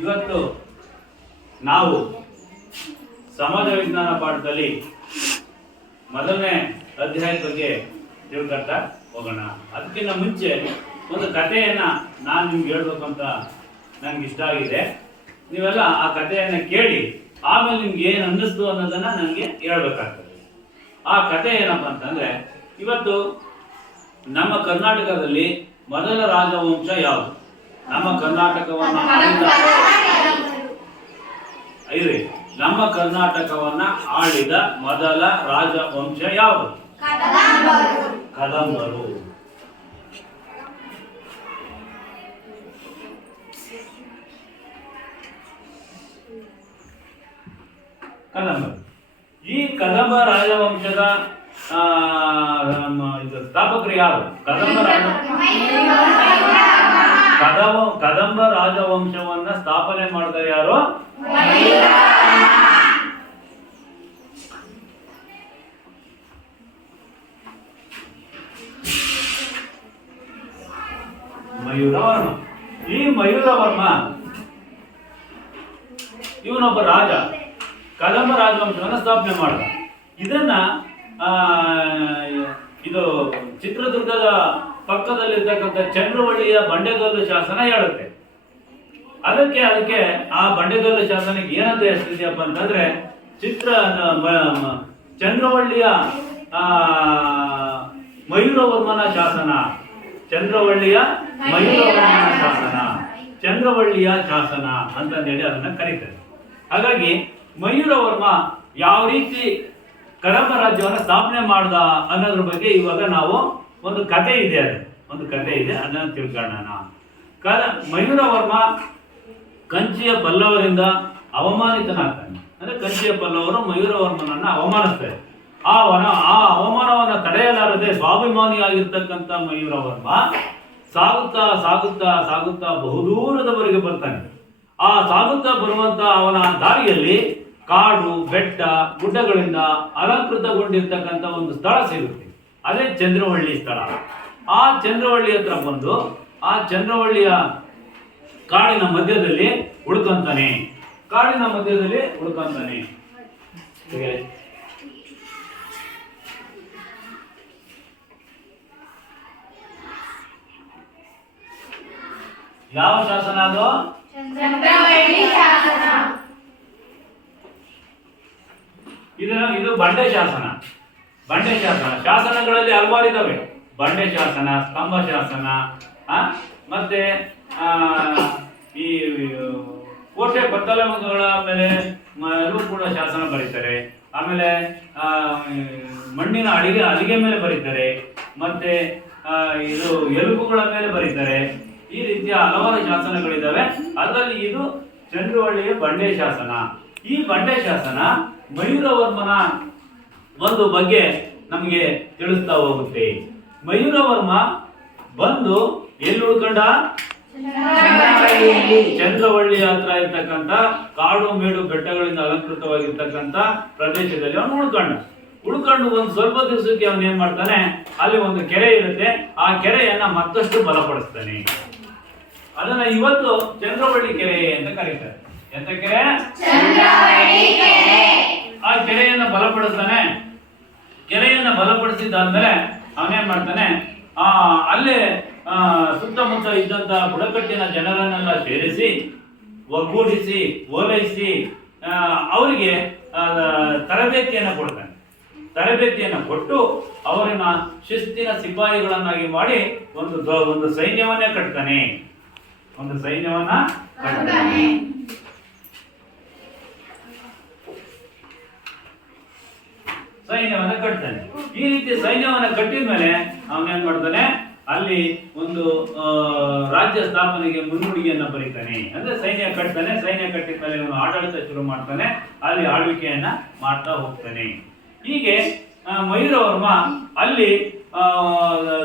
ಇವತ್ತು ನಾವು ಸಮಾಜ ವಿಜ್ಞಾನ ಪಾಠದಲ್ಲಿ ಮೊದಲನೇ ಅಧ್ಯಾಯದ ಬಗ್ಗೆ ತಿಳ್ಕೊಳ್ತಾ ಹೋಗೋಣ. ಅದಕ್ಕಿಂತ ಮುಂಚೆ ಒಂದು ಕಥೆಯನ್ನ ನಾನು ನಿಮ್ಗೆ ಹೇಳ್ಬೇಕು ಅಂತ ನನಗೆ ಇಷ್ಟ ಆಗಿದೆ. ನೀವೆಲ್ಲ ಆ ಕಥೆಯನ್ನ ಕೇಳಿ ಆಮೇಲೆ ನಿಮ್ಗೆ ಏನು ಅನ್ನಿಸ್ತು ಅನ್ನೋದನ್ನ ನನಗೆ ಹೇಳ್ಬೇಕಾಗ್ತದೆ. ಆ ಕಥೆ ಏನಪ್ಪ ಅಂತಂದ್ರೆ, ಇವತ್ತು ನಮ್ಮ ಕರ್ನಾಟಕದಲ್ಲಿ ಮೊದಲ ರಾಜವಂಶ ಯಾವುದು? ನಮ್ಮ ಕರ್ನಾಟಕವನ್ನ ನಮ್ಮ ಕರ್ನಾಟಕವನ್ನ ಆಳಿದ ಮೊದಲ ರಾಜವಂಶ ಯಾವುದು? ಕದಂಬರು. ಈ ಕದಂಬ ರಾಜವಂಶದ ಸ್ಥಾಪಕರು ಯಾರು? ಕದಂಬ ರಾಜವಂಶವನ್ನ ಸ್ಥಾಪನೆ ಮಾಡಿದರೆ ಯಾರು? ಮಯೂರವರ್ಮ. ಈ ಮಯೂರವರ್ಮ ಇವನೊಬ್ಬ ರಾಜ, ಕದಂಬ ರಾಜವಂಶವನ್ನು ಸ್ಥಾಪನೆ ಮಾಡಿದ. ಇದನ್ನ ಇದು ಚಿತ್ರದುರ್ಗದ ಪಕ್ಕದಲ್ಲಿರ್ತಕ್ಕಂಥ ಚಂದ್ರವಳ್ಳಿಯ ಬಂಡೆಗಲ್ಲು ಶಾಸನ ಹೇಳುತ್ತೆ. ಅದಕ್ಕೆ ಆ ಬಂಡೆಗಲ್ಲು ಶಾಸನಕ್ಕೆ ಏನಂತ ಹೆಸರಿದೆಯಪ್ಪ ಅಂತಂದ್ರೆ, ಚಂದ್ರವಳ್ಳಿಯ ಮಯೂರವರ್ಮನ ಶಾಸನ. ಚಂದ್ರವಳ್ಳಿಯ ಮಯೂರವರ್ಮನ ಶಾಸನ, ಚಂದ್ರವಳ್ಳಿಯ ಶಾಸನ ಅಂತಂದೇಳಿ ಅದನ್ನ ಕರೀತಾರೆ. ಹಾಗಾಗಿ ಮಯೂರವರ್ಮ ಯಾವ ರೀತಿ ಕದಂಬ ರಾಜ್ಯವನ್ನು ಸ್ಥಾಪನೆ ಮಾಡ್ದ ಅನ್ನೋದ್ರ ಬಗ್ಗೆ ಇವಾಗ ನಾವು ಒಂದು ಕತೆ ಇದೆ ಅದನ್ನ ತಿಳ್ಕೊಳ್ಳೋಣ. ಮಯೂರವರ್ಮ ಕಂಚಿಯ ಪಲ್ಲವರಿಂದ ಅವಮಾನಿತನಾಗ್ತಾನೆ. ಅಂದ್ರೆ ಕಂಚಿಯ ಪಲ್ಲವರು ಮಯೂರವರ್ಮನನ್ನ ಅವಮಾನಿಸ್ತಾರೆ. ಆ ಅವಮಾನವನ್ನು ತಡೆಯಲಾರದೆ ಸ್ವಾಭಿಮಾನಿಯಾಗಿರ್ತಕ್ಕಂಥ ಮಯೂರವರ್ಮ ಸಾಗುತ್ತಾ ಸಾಗುತ್ತಾ ಸಾಗುತ್ತಾ ಬಹುದೂರದವರೆಗೆ ಬರ್ತಾನೆ. ಆ ಸಾಗುತ್ತಾ ಬರುವಂತ ಅವನ ದಾರಿಯಲ್ಲಿ ಕಾಡು, ಬೆಟ್ಟ, ಗುಡ್ಡಗಳಿಂದ ಅಲಂಕೃತಗೊಂಡಿರ್ತಕ್ಕಂಥ ಒಂದು ಸ್ಥಳ ಸಿಗುತ್ತೆ. ಅದೇ ಚಂದ್ರವಳ್ಳಿ ಸ್ಥಳ. ಆ ಚಂದ್ರವಳ್ಳಿ ಹತ್ರ ಬಂದು ಆ ಚಂದ್ರವಳ್ಳಿಯ ಕಾಡಿನ ಮಧ್ಯದಲ್ಲಿ ಉಳ್ಕೊಂತಾನೆ. ಯಾವ ಶಾಸನ ಅದು? ಇದು ಬಂಡೆ ಶಾಸನ. ಶಾಸನಗಳಲ್ಲಿ ಹಲವಾರು ಇದಾವೆ. ಬಂಡೆ ಶಾಸನ, ಸ್ತಂಭ ಶಾಸನ, ಮತ್ತೆ ಈ ಕೋಟೆ ಪತ್ತಲಗಳ ಮೇಲೆ ಕೂಡ ಶಾಸನ ಬರೀತಾರೆ. ಆಮೇಲೆ ಮಣ್ಣಿನ ಅಡಿಗೆ ಮೇಲೆ ಬರೀತಾರೆ. ಮತ್ತೆ ಇದು ಎಲುಬುಗಳ ಮೇಲೆ ಬರೀತಾರೆ. ಈ ರೀತಿಯ ಹಲವಾರು ಶಾಸನಗಳಿದ್ದಾವೆ. ಅದರಲ್ಲಿ ಇದು ಚಂದ್ರವಳ್ಳಿಯ ಬಂಡೆ ಶಾಸನ. ಈ ಬಂಡೆ ಶಾಸನ ಮಯೂರವರ್ಮನ ಒಂದು ಬಗ್ಗೆ ನಮಗೆ ತಿಳಿಸ್ತಾ ಹೋಗುತ್ತೆ. ಮಯೂರವರ್ಮ ಬಂದು ಎಲ್ಲಿ ಉಳ್ಕೊಂಡ? ಚಂದ್ರವಳ್ಳಿ ಹತ್ರ ಇರ್ತಕ್ಕಂಥ ಕಾಡು ಮೇಡು ಬೆಟ್ಟಗಳಿಂದ ಅಲಂಕೃತವಾಗಿರ್ತಕ್ಕಂಥ ಪ್ರದೇಶದಲ್ಲಿ ಅವನು ಉಳ್ಕೊಂಡು ಒಂದು ಸ್ವಲ್ಪ ದಿವಸಕ್ಕೆ ಅವನು ಏನ್ ಮಾಡ್ತಾನೆ, ಅಲ್ಲಿ ಒಂದು ಕೆರೆ ಇರುತ್ತೆ. ಆ ಕೆರೆಯನ್ನ ಮತ್ತಷ್ಟು ಬಲಪಡಿಸ್ತಾನೆ. ಅದನ್ನ ಇವತ್ತು ಚಂದ್ರವಳ್ಳಿ ಕೆರೆ ಅಂತ ಕರೀತಾರೆ. ಎಂತ ಕೆರೆ? ಆ ಕೆರೆಯನ್ನ ಬಲಪಡಿಸಿದ್ದಾದ್ಮೇಲೆ ಅವನೇನ್ ಮಾಡ್ತಾನೆ, ಅಲ್ಲೇ ಸುತ್ತಮುತ್ತ ಇದ್ದಂತ ಬುಡಕಟ್ಟಿನ ಜನರನ್ನೆಲ್ಲ ಸೇರಿಸಿ, ಒಗ್ಗೂಡಿಸಿ, ಓಲೈಸಿ ಅವರಿಗೆ ತರಬೇತಿಯನ್ನ ಕೊಟ್ಟು ಅವರನ್ನ ಶಿಸ್ತಿನ ಸಿಪಾಯಿಗಳನ್ನಾಗಿ ಮಾಡಿ ಒಂದು ಸೈನ್ಯವನ್ನೇ ಕಟ್ತಾನೆ. ಈ ರೀತಿ ಸೈನ್ಯವನ್ನ ಕಟ್ಟಿದ ಮೇಲೆ ಅವನೇನ್ ಮಾಡ್ತಾನೆ, ಅಲ್ಲಿ ಒಂದು ರಾಜ್ಯ ಸ್ಥಾಪನೆಗೆ ಮುನ್ನುಡಿಯನ್ನ ಬರೀತಾನೆ. ಅಂದ್ರೆ ಸೈನ್ಯ ಕಟ್ಟಿದ ಮೇಲೆ ಅವನು ಆಡಳಿತ ಶುರು ಮಾಡ್ತಾನೆ. ಅಲ್ಲಿ ಆಳ್ವಿಕೆಯನ್ನ ಮಾಡ್ತಾ ಹೋಗ್ತಾನೆ. ಹೀಗೆ ಮಯೂರವರ್ಮ ಅಲ್ಲಿ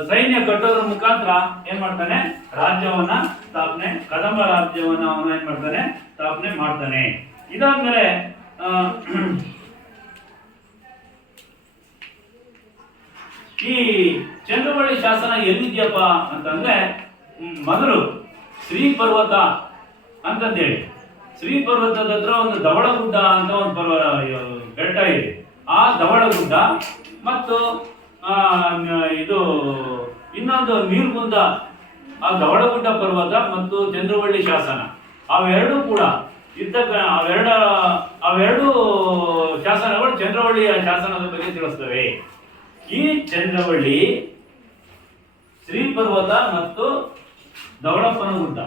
ಸೈನ್ಯ ಕಟ್ಟೋದ್ರ ಮುಖಾಂತರ ಏನ್ ಮಾಡ್ತಾನೆ, ರಾಜ್ಯವನ್ನ ಸ್ಥಾಪನೆ, ಕದಂಬ ರಾಜ್ಯವನ್ನ ಅವನು ಏನ್ ಮಾಡ್ತಾನೆ, ಸ್ಥಾಪನೆ ಮಾಡ್ತಾನೆ. ಇದಾದ್ಮೇಲೆ ಈ ಚಂದ್ರವಳ್ಳಿ ಶಾಸನ ಎಲ್ಲಿದ್ಯಪ್ಪ ಅಂತಂದ್ರೆ, ಮೊದಲು ಶ್ರೀ ಪರ್ವತ ಅಂತಂದೇಳಿ ಶ್ರೀ ಪರ್ವತದ ಹತ್ರ ಒಂದು ಧವಳಗುಡ್ಡ ಅಂತ ಒಂದು ಬೆಟ್ಟ ಇದೆ. ಆ ಧವಳಗುಡ್ಡ ಮತ್ತು ಇದು ಇನ್ನೊಂದು ನೀರ್ಗುಂದ, ಆ ಧವಳಗುಡ್ಡ ಪರ್ವತ ಮತ್ತು ಚಂದ್ರವಳ್ಳಿ ಶಾಸನ, ಅವೆರಡೂ ಕೂಡ ಅವೆರಡು ಶಾಸನಗಳು ಚಂದ್ರವಳ್ಳಿಯ ಶಾಸನದ ಬಗ್ಗೆ ತಿಳಿಸ್ತವೆ. ಈ ಚಂದ್ರವಳ್ಳಿ, ಶ್ರೀ ಪರ್ವತ ಮತ್ತು ಧವಳಪ್ಪನ ಗುಡ್ಡ,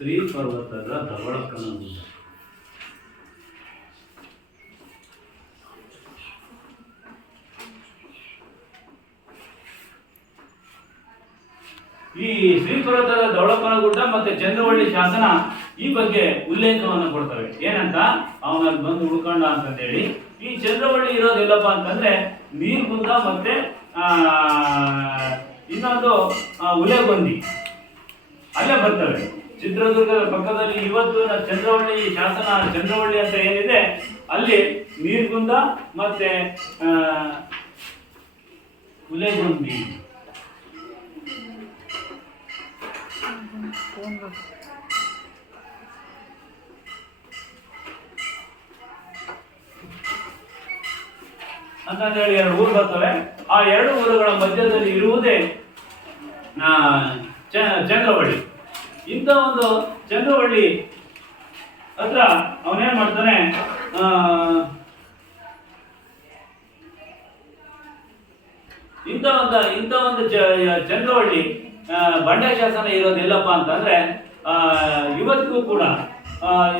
ಶ್ರೀ ಪರ್ವತದ ಧವಳಪ್ಪನ ಗುಡ್ಡ. ಈ ಶ್ರೀ ಪರ್ವತದ ಧವಳಪ್ಪನ ಗುಡ್ಡ ಮತ್ತೆ ಚಂದ್ರವಳ್ಳಿ ಶಾಸನ ಈ ಬಗ್ಗೆ ಉಲ್ಲೇಖವನ್ನು ಕೊಡ್ತವೆ. ಏನಂತ, ಅವನಲ್ಲಿ ಬಂದು ಉಳ್ಕೊಂಡ ಅಂತಂದೇಳಿ. ಈ ಚಂದ್ರವಳ್ಳಿ ಇರೋದೆಲ್ಲಪ್ಪ ಅಂತಂದ್ರೆ ನೀರ್ಗುಂದ ಮತ್ತೆ ಇನ್ನೊಂದು ಉಲೆಗೊಂದಿ ಅಲ್ಲೇ ಬರ್ತವೆ. ಚಿತ್ರದುರ್ಗದ ಪಕ್ಕದಲ್ಲಿ ಇವತ್ತು ಚಂದ್ರವಳ್ಳಿ ಶಾಸನ, ಚಂದ್ರವಳ್ಳಿ ಅಂತ ಏನಿದೆ ಅಲ್ಲಿ ನೀರ್ಗುಂದ ಮತ್ತೆ ಉಲೆಗೊಂದಿ ಅಂತಂದೇಳಿ ಎರಡು ಊರು ಬರ್ತವೆ. ಆ ಎರಡು ಊರುಗಳ ಮಧ್ಯದಲ್ಲಿ ಇರುವುದೇ ಚಂದ್ರವಳ್ಳಿ. ಇಂಥ ಒಂದು ಚಂದ್ರವಳ್ಳಿ ಹತ್ರ ಅವನೇನ್ ಮಾಡ್ತಾನೆ, ಇಂಥ ಒಂದು ಚಂದ್ರವಳ್ಳಿ ಬಂಡೆ ಶಾಸನ ಇರೋದಿಲ್ಲಪ್ಪ ಅಂತಂದ್ರೆ ಇವತ್ತಿಗೂ ಕೂಡ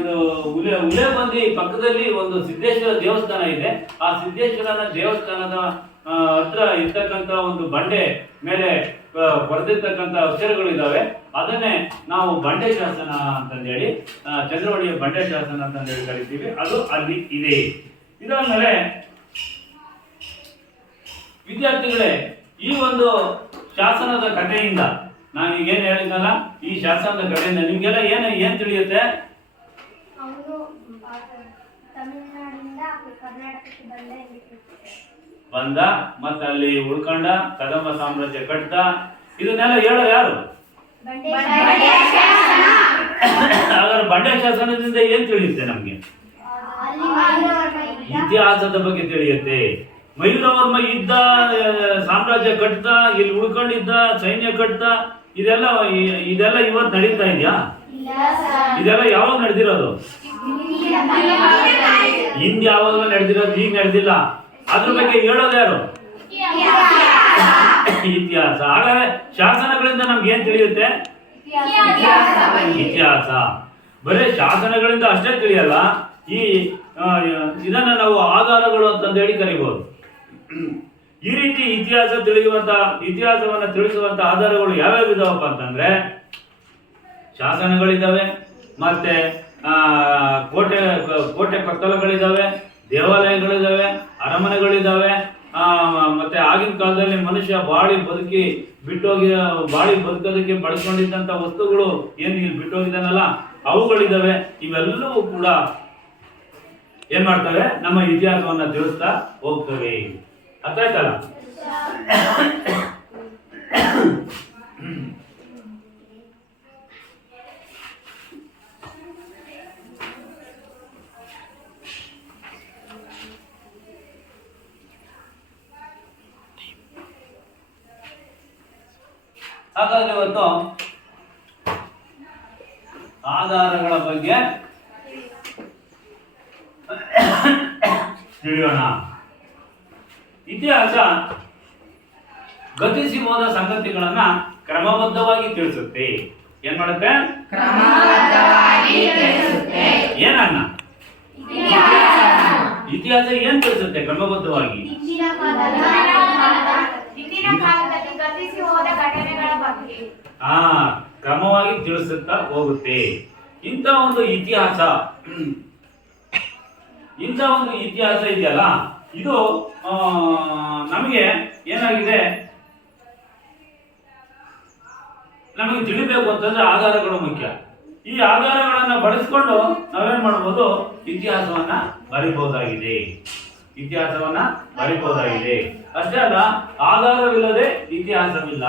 ಇದು ಉಲೆಗೊಂದಿ ಪಕ್ಕದಲ್ಲಿ ಒಂದು ಸಿದ್ದೇಶ್ವರ ದೇವಸ್ಥಾನ ಇದೆ. ಆ ಸಿದ್ದೇಶ್ವರನ ದೇವಸ್ಥಾನದ ಹತ್ರ ಇರ್ತಕ್ಕಂಥ ಒಂದು ಬಂಡೆ ಮೇಲೆ ಬರೆದಿರ್ತಕ್ಕಂಥ ಅಕ್ಷರಗಳಿದ್ದಾವೆ. ಅದನ್ನೇ ನಾವು ಬಂಡೆ ಶಾಸನ ಅಂತಂದೇಳಿ, ಚಂದ್ರವಳ್ಳಿಯ ಬಂಡೆ ಶಾಸನ ಅಂತಂದೇಳಿ ಕರಿತೀವಿ. ಅದು ಅಲ್ಲಿ ಇದೆ. ಇದಾದ್ಮೇಲೆ ವಿದ್ಯಾರ್ಥಿಗಳೇ, ಈ ಒಂದು ಶಾಸನದ ಕಥೆಯಿಂದ ನಾನೀಗ ಏನ್ ಹೇಳಿದ್ನಲ್ಲ, ಈ ಶಾಸನದ ಕಥೆಯಿಂದ ನಿಮ್ಗೆಲ್ಲ ಏನ್ ತಿಳಿಯುತ್ತೆ? ಬಂದ, ಮತ್ತೆ ಅಲ್ಲಿ ಉಳ್ಕೊಂಡ, ಕದಂಬ ಸಾಮ್ರಾಜ್ಯ ಕಟ್ಟ, ಇದನ್ನೆಲ್ಲ ಹೇಳೋರು ಯಾರು? ಹಾಗಾದ್ರೆ ಬಂಡೆ ಶಾಸನದಿಂದ ಏನ್ ತಿಳಿಯುತ್ತೆ ನಮ್ಗೆ? ಇತಿಹಾಸದ ಬಗ್ಗೆ ತಿಳಿಯುತ್ತೆ. ಮಯೂರವರ್ಮ ಇದ್ದ, ಸಾಮ್ರಾಜ್ಯ ಕಟ್ತಾ, ಇಲ್ಲಿ ಉಳ್ಕೊಂಡಿದ್ದ, ಸೈನ್ಯ ಕಟ್ತಾ, ಇದೆಲ್ಲ ಇವತ್ತು ನಡೀತಾ ಇದೆಯಾ? ಇದೆಲ್ಲ ಯಾವಾಗ ನಡೆದಿರೋದು? ಹಿಂದೆ ಯಾವಾಗ ನಡೆದಿರೋದು, ಈಗ ನಡೆದಿಲ್ಲ. ಅದ್ರ ಬಗ್ಗೆ ಹೇಳೋದು ಯಾರು? ಇತಿಹಾಸ. ಹಾಗಾದ್ರೆ ಶಾಸನಗಳಿಂದ ನಮ್ಗೆ ಏನ್ ತಿಳಿಯುತ್ತೆ? ಇತಿಹಾಸ. ಬರೀ ಶಾಸನಗಳಿಂದ ಅಷ್ಟೇ ತಿಳಿಯಲ್ಲ, ಇದನ್ನ ನಾವು ಆಧಾರಗಳು ಅಂತಂದೇಳಿ ಕರಿಬಹುದು. ಈ ರೀತಿ ಇತಿಹಾಸವನ್ನ ತಿಳಿಸುವಂತ ಆಧಾರಗಳು ಯಾವ್ಯಾವ ಇದಾವಪ್ಪ ಅಂತಂದ್ರೆ, ಶಾಸನಗಳಿದ್ದಾವೆ, ಮತ್ತೆ ಕೋಟೆ ಕೊತ್ತಲಗಳಿದ್ದಾವೆ, ದೇವಾಲಯಗಳಿದ್ದಾವೆ, ಅರಮನೆಗಳಿದ್ದಾವೆ, ಮತ್ತೆ ಆಗಿನ ಕಾಲದಲ್ಲಿ ಮನುಷ್ಯ ಬಾಳಿ ಬದುಕೋದಕ್ಕೆ ಬಳಸ್ಕೊಂಡಿದ್ದಂತ ವಸ್ತುಗಳು ಏನು ಇಲ್ಲಿ ಬಿಟ್ಟೋಗಿದ್ದಾನಲ್ಲ ಅವುಗಳಿದ್ದಾವೆ. ಇವೆಲ್ಲವೂ ಕೂಡ ಏನ್ ಮಾಡ್ತವೆ? ನಮ್ಮ ಇತಿಹಾಸವನ್ನ ತಿಳಿಸ್ತಾ ಹೋಗ್ತವೆ. ಅರ್ಥ ಆಯ್ತಲ್ಲ? ಹಾಗಾದ್ರೆ ಇವತ್ತು ಆಧಾರಗಳ ಬಗ್ಗೆ ತಿಳಿಯೋಣ. ಇತಿಹಾಸ ಗತಿಸಿ ಹೋದ ಸಂಗತಿಗಳನ್ನ ಕ್ರಮಬದ್ಧವಾಗಿ ತಿಳಿಸುತ್ತೆ. ಏನ್ ಮಾಡುತ್ತೆ? ಏನನ್ನ? ಇತಿಹಾಸ ಏನ್ ತಿಳಿಸುತ್ತೆ ಕ್ರಮಬದ್ಧವಾಗಿ? ಕ್ರಮವಾಗಿ ತಿಳಿಸುತ್ತಾ ಹೋಗುತ್ತೆ. ಇಂಥ ಒಂದು ಇತಿಹಾಸ ಇದೆಯಲ್ಲ, ಇದು ನಮಗೆ ಏನಾಗಿದೆ, ನಮಗೆ ತಿಳಿಬೇಕು ಅಂತಂದ್ರೆ ಆಧಾರಗಳು ಮುಖ್ಯ. ಈ ಆಧಾರಗಳನ್ನ ಬಳಸ್ಕೊಂಡು ನಾವೇನ್ ಮಾಡಬಹುದು? ಇತಿಹಾಸವನ್ನ ಬರೀಬಹುದಾಗಿದೆ. ಇತಿಹಾಸವನ್ನ ಬರಿಬಹುದಾಗಿದೆ. ಅಷ್ಟೇ ಅಲ್ಲ, ಆಧಾರವಿಲ್ಲದೆ ಇತಿಹಾಸವಿಲ್ಲ.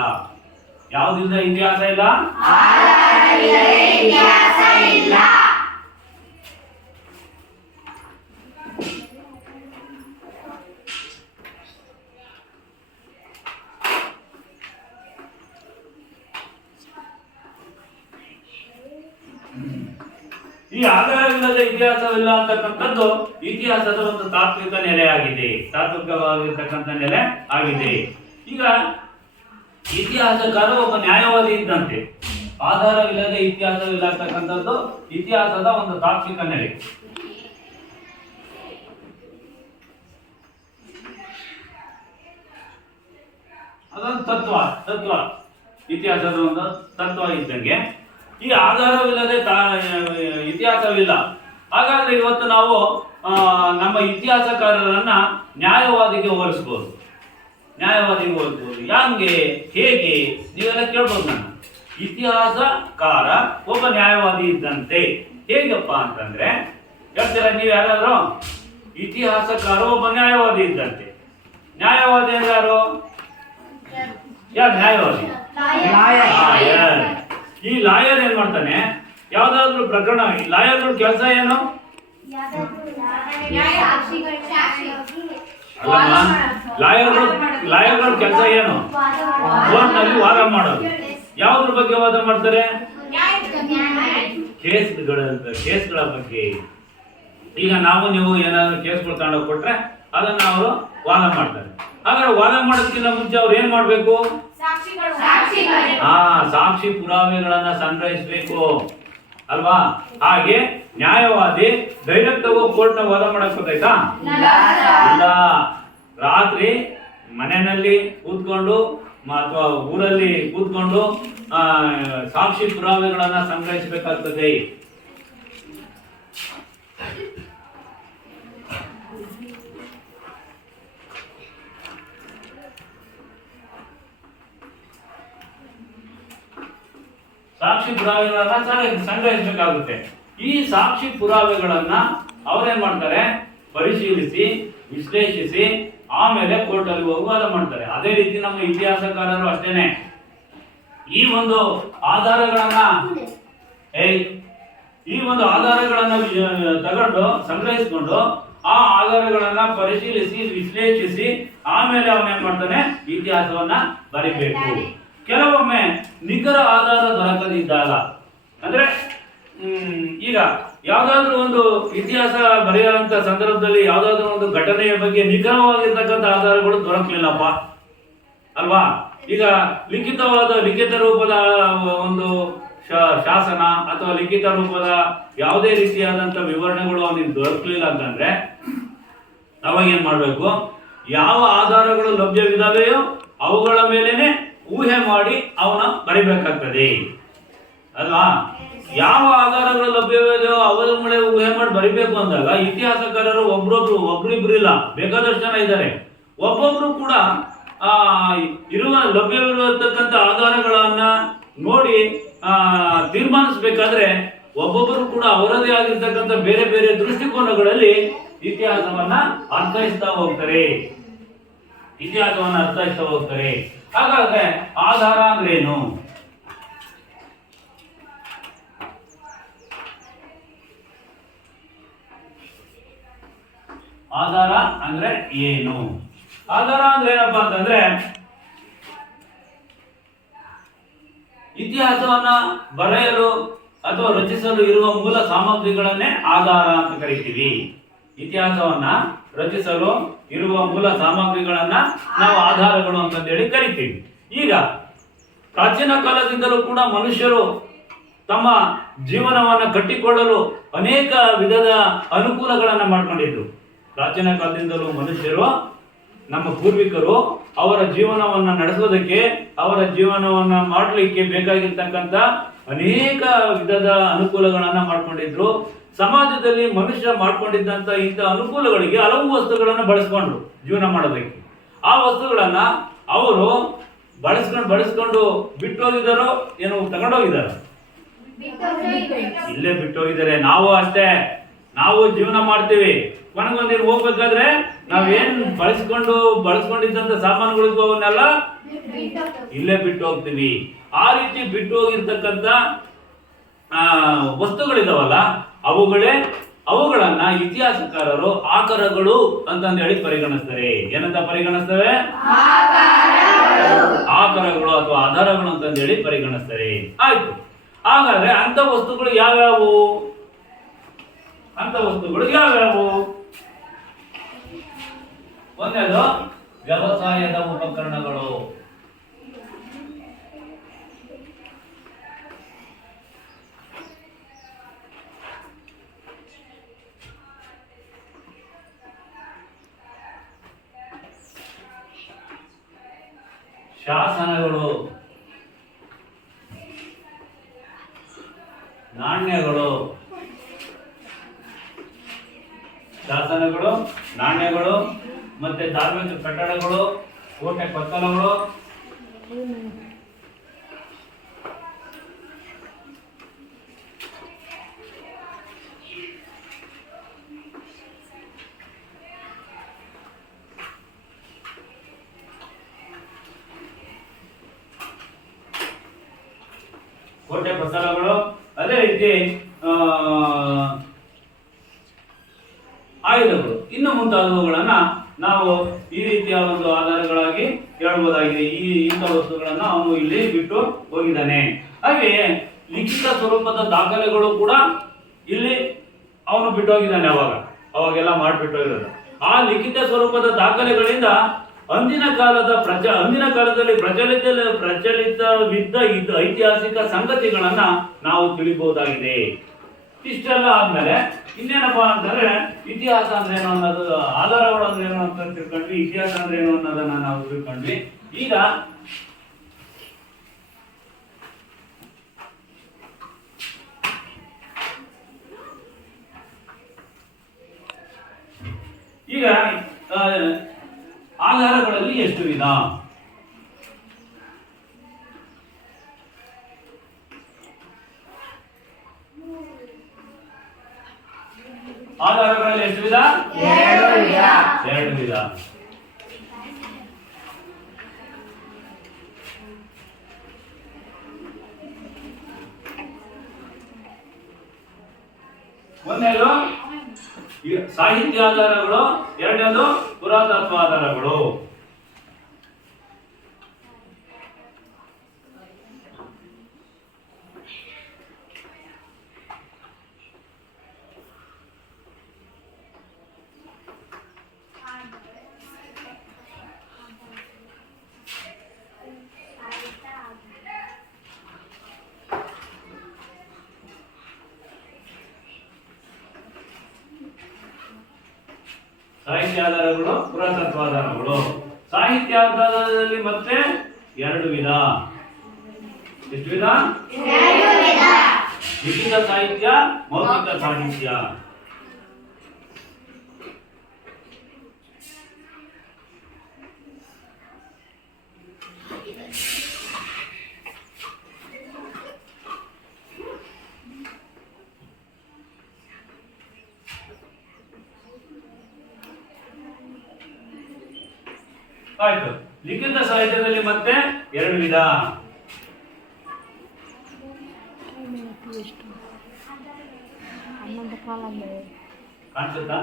ಯಾವುದಿಲ್ಲದ ಇತಿಹಾಸ ಇಲ್ಲ? ಈ ಆಧಾರವಿಲ್ಲದೆ ಇತಿಹಾಸವಿಲ್ಲ ಅಂತಕ್ಕಂಥದ್ದು ಇತಿಹಾಸದ ಒಂದು ತಾತ್ವಿಕ ನೆಲೆಯಾಗಿದೆ, ತಾತ್ವಿಕವಾಗಿರ್ತಕ್ಕಂಥ ನೆಲೆ ಆಗಿದೆ. ಈಗ ಇತಿಹಾಸಕಾರ ಒಬ್ಬ ನ್ಯಾಯವಾದಿ ಇದ್ದಂತೆ. ಆಧಾರವಿಲ್ಲದೆ ಇತಿಹಾಸವಿಲ್ಲ ಅಂತಕ್ಕಂಥದ್ದು ಇತಿಹಾಸದ ಒಂದು ತಾತ್ವಿಕ ನೆಲೆ. ಅದೊಂದು ತತ್ವ ಇತಿಹಾಸದ ಒಂದು ತತ್ವ ಇದ್ದಂಗೆ. ಈ ಆಧಾರವಿಲ್ಲದೆ ಇತಿಹಾಸವಿಲ್ಲ. ಹಾಗಾದ್ರೆ ಇವತ್ತು ನಾವು ನಮ್ಮ ಇತಿಹಾಸಕಾರರನ್ನ ನ್ಯಾಯವಾದಿಗೆ ಹೋಲಿಸ್ಬೋದು. ಹಂಗೆ ಹೇಗೆ ನೀವೆಲ್ಲ ಕೇಳ್ಬೋದು. ನನ್ನ ಇತಿಹಾಸಕಾರ ಒಬ್ಬ ನ್ಯಾಯವಾದಿ ಇದ್ದಂತೆ. ಹೇಗಪ್ಪ ಅಂತಂದ್ರೆ ಹೇಳ್ತೀರಾ ನೀವು ಯಾರಾದ್ರೂ? ಇತಿಹಾಸಕಾರ ಒಬ್ಬ ನ್ಯಾಯವಾದಿ ಇದ್ದಂತೆ. ನ್ಯಾಯವಾದಿ ಯಾರು? ನ್ಯಾಯವಾದಿ ಈ ಲಾಯರ್ ಏನ್ ಮಾಡ್ತಾನೆ? ಯಾವ್ದಾದ್ರು ಪ್ರಕರಣ, ಲಾಯರ್ಗಳ ಕೆಲಸ ಏನು? ಲಾಯರ್ಗಳ ಕೆಲಸ ಏನು? ಕೋರ್ಟ್ನಲ್ಲಿ ವಾದ ಮಾಡೋದು. ಯಾವ್ದ್ರ ಬಗ್ಗೆ ವಾದ ಮಾಡ್ತಾರೆ? ಕೇಸ್ಗಳ ಬಗ್ಗೆ. ಈಗ ನಾವು ನೀವು ಏನಾದ್ರು ಕೇಸ್ಗಳು ತಗೊಂಡೋಗಿ ಕೊಟ್ರೆ ಅದನ್ನ ಅವರು ವಾದ ಮಾಡ್ತಾರೆ. ಹಾಗಾದ್ರೆ ವಾದ ಮಾಡೋದಕ್ಕಿಂತ ಮುಂಚೆ ಅವ್ರು ಏನ್ ಮಾಡ್ಬೇಕು? ಸಾಕ್ಷಿ ಪುರಾವೆಗಳನ್ನ ಸಂಗ್ರಹಿಸಬೇಕು ಅಲ್ವಾ? ಹಾಗೆ ನ್ಯಾಯವಾದಿ ಡೈರೆಕ್ಟ್ ಹೋಗಿ ಕೋರ್ಟ್ನ ವಾದ ಮಾಡಕ್ ಗೊತ್ತಾಯ್ತಾ? ಇಲ್ಲ. ರಾತ್ರಿ ಮನೆಯಲ್ಲಿ ಕೂತ್ಕೊಂಡು ಅಥವಾ ಊರಲ್ಲಿ ಕೂತ್ಕೊಂಡು ಸಾಕ್ಷಿ ಪುರಾವೆಗಳನ್ನ ಸಂಗ್ರಹಿಸಬೇಕಾಗ್ತದೆ. ಸಾಕ್ಷಿ ಪುರಾವೆಗಳನ್ನ ಸಂಗ್ರಹಿಸಬೇಕಾಗುತ್ತೆ. ಈ ಸಾಕ್ಷಿ ಪುರಾವೆಗಳನ್ನ ಅವ್ರೇನ್ ಮಾಡ್ತಾರೆ? ಪರಿಶೀಲಿಸಿ ವಿಶ್ಲೇಷಿಸಿ ಆಮೇಲೆ ಕೋರ್ಟಲ್ಲಿ ಹೋಗಿ ವಾದ ಮಾಡ್ತಾರೆ. ಅದೇ ರೀತಿ ನಮ್ಮ ಇತಿಹಾಸಕಾರರು ಅಷ್ಟೇನೆ. ಈ ಒಂದು ಆಧಾರಗಳನ್ನ ತಗೊಂಡು ಸಂಗ್ರಹಿಸಿಕೊಂಡು ಆ ಆಧಾರಗಳನ್ನ ಪರಿಶೀಲಿಸಿ ವಿಶ್ಲೇಷಿಸಿ ಆಮೇಲೆ ಅವನೇನ್ ಮಾಡ್ತಾನೆ? ಇತಿಹಾಸವನ್ನ ಬರಿಬೇಕು. ಕೆಲವೊಮ್ಮೆ ನಿಖರ ಆಧಾರ ದೊರಕದಿದ್ದಾಗ, ಅಂದ್ರೆ ಈಗ ಯಾವ್ದಾದ್ರು ಒಂದು ಇತಿಹಾಸ ಬರೆಯುವಂತ ಸಂದರ್ಭದಲ್ಲಿ ಯಾವ್ದಾದ್ರು ಒಂದು ಘಟನೆಯ ಬಗ್ಗೆ ನಿಖರವಾಗಿರ್ತಕ್ಕಂಥ ಆಧಾರಗಳು ದೊರಕಲಿಲ್ಲಪ್ಪ ಅಲ್ವಾ? ಈಗ ಲಿಖಿತ ರೂಪದ ಒಂದು ಶಾಸನ ಅಥವಾ ಲಿಖಿತ ರೂಪದ ಯಾವುದೇ ರೀತಿಯಾದಂತ ವಿವರಣೆಗಳು ಅವನಿಗೆ ದೊರಕಲಿಲ್ಲ ಅಂತಂದ್ರೆ ಅವಾಗ ಏನ್ ಮಾಡ್ಬೇಕು? ಯಾವ ಆಧಾರಗಳು ಲಭ್ಯವಿದಾವೆಯೋ ಅವುಗಳ ಮೇಲೇನೆ ಊಹೆ ಮಾಡಿ ಅವನ ಬರಿಬೇಕಾಗ್ತದೆ ಅಲ್ವಾ? ಯಾವ ಆಧಾರಗಳು ಲಭ್ಯವಿದೆಯೋ ಅವರ ಮೇಲೆ ಊಹೆ ಮಾಡಿ ಬರಿಬೇಕು ಅಂದಾಗ ಇತಿಹಾಸಕಾರರು ಒಬ್ರಿಬ್ರು ಇಲ್ಲ, ಬೇಕಾದಷ್ಟು ಜನ ಇದ್ದಾರೆ. ಒಬ್ಬೊಬ್ರು ಕೂಡ ಲಭ್ಯವಿರುವತಕ್ಕಂಥ ಆಧಾರಗಳನ್ನ ನೋಡಿ ತೀರ್ಮಾನಿಸಬೇಕಾದ್ರೆ ಒಬ್ಬೊಬ್ಬರು ಕೂಡ ಅವರದೇ ಆಗಿರ್ತಕ್ಕಂಥ ಬೇರೆ ಬೇರೆ ದೃಷ್ಟಿಕೋನಗಳಲ್ಲಿ ಇತಿಹಾಸವನ್ನ ಅರ್ಥೈಸ್ತಾ ಹೋಗ್ತಾರೆ. ಹಾಗಾದ್ರೆ ಆಧಾರ ಅಂದ್ರೆ ಏನು? ಆಧಾರ ಅಂದ್ರೆ ಏನು? ಆಧಾರ ಅಂದ್ರೆ ಏನಪ್ಪಾ ಅಂತಂದ್ರೆ ಇತಿಹಾಸವನ್ನ ಬರೆಯಲು ಅಥವಾ ರಚಿಸಲು ಇರುವ ಮೂಲ ಸಾಮಗ್ರಿಗಳನ್ನೇ ಆಧಾರ ಅಂತ ಕರಿತೀವಿ. ಇತಿಹಾಸವನ್ನ ರಚಿಸಲು ಇರುವ ಮೂಲ ಸಾಮಗ್ರಿಗಳನ್ನ ನಾವು ಆಧಾರಗಳು ಅಂತ ಹೇಳಿ ಕರಿತೀವಿ. ಈಗ ಪ್ರಾಚೀನ ಕಾಲದಿಂದಲೂ ಕೂಡ ಮನುಷ್ಯರು ತಮ್ಮ ಜೀವನವನ್ನ ಕಟ್ಟಿಕೊಳ್ಳಲು ಅನೇಕ ವಿಧದ ಅನುಕೂಲಗಳನ್ನ ಮಾಡ್ಕೊಂಡಿದ್ರು. ಪ್ರಾಚೀನ ಕಾಲದಿಂದಲೂ ಮನುಷ್ಯರು, ನಮ್ಮ ಪೂರ್ವಿಕರು ಅವರ ಜೀವನವನ್ನ ನಡೆಸೋದಕ್ಕೆ, ಅವರ ಜೀವನವನ್ನ ಮಾಡಲಿಕ್ಕೆ ಬೇಕಾಗಿರ್ತಕ್ಕಂಥ ಅನೇಕ ವಿಧದ ಅನುಕೂಲಗಳನ್ನ ಮಾಡ್ಕೊಂಡಿದ್ರು. ಸಮಾಜದಲ್ಲಿ ಮನುಷ್ಯ ಮಾಡ್ಕೊಂಡಿದ್ದಂತ ಇಂಥ ಅನುಕೂಲಗಳಿಗೆ ಹಲವು ವಸ್ತುಗಳನ್ನ ಬಳಸ್ಕೊಂಡ್ರು ಜೀವನ ಮಾಡೋದಕ್ಕೆ. ಆ ವಸ್ತುಗಳನ್ನ ಅವರು ಬಳಸ್ಕೊಂಡು ಬಿಟ್ಟೋಗಿದಾರೋ ಏನೋ ತಗೊಂಡೋಗಿದಾರೋ? ಇಲ್ಲೇ ಬಿಟ್ಟೋಗಿದ್ದಾರೆ. ನಾವು ಅಷ್ಟೇ, ನಾವು ಜೀವನ ಮಾಡ್ತೀವಿ, ಕೊನೆಗೊಂದಿನ ಹೋಗ್ಬೇಕಾದ್ರೆ ನಾವೇನ್ ಬಳಸ್ಕೊಂಡಿದ್ದಂತ ಸಾಮಾನುಗಳಿಗೂ ಅವನ್ನೆಲ್ಲ ಇಲ್ಲೇ ಬಿಟ್ಟು ಹೋಗ್ತೀವಿ. ಆ ರೀತಿ ಬಿಟ್ಟು ಹೋಗಿರ್ತಕ್ಕಂಥ ವಸ್ತುಗಳಿದಾವಲ್ಲ, ಅವುಗಳನ್ನ ಇತಿಹಾಸಕಾರರು ಆಕಾರಗಳು ಅಂತಂದು ಹೇಳಿ ಪರಿಗಣಿಸ್ತಾರೆ. ಏನಂತ ಪರಿಗಣಿಸ್ತವೆ? ಆಕಾರಗಳು ಅಥವಾ ಆಧಾರಗಳು ಅಂತಂದು ಹೇಳಿ ಪರಿಗಣಿಸ್ತಾರೆ. ಆಯ್ತು, ಹಾಗಾದ್ರೆ ಅಂತ ವಸ್ತುಗಳು ಯಾವ್ಯಾವು? ಒಂದೇದು ವ್ಯವಸಾಯದ ಉಪಕರಣಗಳು. ಶಾಸನಗಳು, ನಾಣ್ಯಗಳು, ಮತ್ತೆ ಧಾರ್ಮಿಕ ಕಟ್ಟಡಗಳು, ಕೋಟೆ ಕೊತ್ತಲಗಳು, ಅದೇ ರೀತಿ ಆಯುಧಗಳು, ಇನ್ನು ಮುಂತಾದವುಗಳನ್ನ ನಾವು ಈ ರೀತಿಯ ಒಂದು ಆಧಾರಗಳಾಗಿ ಹೇಳ್ಬೋದಾಗಿದೆ. ಇಂಥ ವಸ್ತುಗಳನ್ನ ಅವನು ಇಲ್ಲಿ ಬಿಟ್ಟು ಹೋಗಿದ್ದಾನೆ. ಹಾಗೆಯೇ ಲಿಖಿತ ಸ್ವರೂಪದ ದಾಖಲೆಗಳು ಕೂಡ ಇಲ್ಲಿ ಅವನು ಬಿಟ್ಟು ಹೋಗಿದ್ದಾನೆ. ಅವಾಗೆಲ್ಲ ಮಾಡಿಬಿಟ್ಟು ಹೋಗಿರೋದು. ಆ ಲಿಖಿತ ಸ್ವರೂಪದ ದಾಖಲೆಗಳಿಂದ ಅಂದಿನ ಕಾಲದಲ್ಲಿ ಪ್ರಚಲಿತವಿದ್ದ ಐತಿಹಾಸಿಕ ಸಂಗತಿಗಳನ್ನ ನಾವು ತಿಳಿಬಹುದಾಗಿದೆ. ಇಷ್ಟೆಲ್ಲ ಆದ್ಮೇಲೆ ಇನ್ನೇನಪ್ಪಾ ಅಂತಂದ್ರೆ ಇತಿಹಾಸ ಅಂದ್ರೆ ಏನು ಅನ್ನೋದು, ಆಧಾರಗಳು ಅಂದ್ರೆ ಏನು ಅಂತ ತಿಳ್ಕೊಂಡ್ವಿ, ಇತಿಹಾಸ ಅಂದ್ರೆ ಏನು ಅನ್ನೋದನ್ನ ನಾವು ತಿಳ್ಕೊಂಡ್ವಿ. ಈಗ ಆಧಾರಗಳಲ್ಲಿ ಎಷ್ಟು ವಿಧ? ಆಧಾರಗಳಲ್ಲಿ ಎಷ್ಟು ವಿಧ? ಎರಡು ವಿಧ. ಒಂದನೇದು ಸಾಹಿತ್ಯ ಆಧಾರಗಳು, ಎರಡನೇದು ಪುರಾತತ್ವ ಆಧಾರಗಳು. ಸಾಹಿತ್ಯ ಆಧಾರಗಳು, ಪುರಾತತ್ವ ಆಧಾರಗಳು. ಸಾಹಿತ್ಯ ಆಧಾರದಲ್ಲಿ ಮತ್ತೆ ಎರಡು ವಿಧ. ಎಷ್ಟು ವಿಧ? ಲಿಖಿತ ಸಾಹಿತ್ಯ, ಮೌಖಿಕ ಸಾಹಿತ್ಯ. ಆಯ್ತು. ಲಿಖಿತ ಸಾಹಿತ್ಯದಲ್ಲಿ ಮತ್ತೆ ಎರಡು ವಿಧ. ಕಾಣಿಸುತ್ತಾ?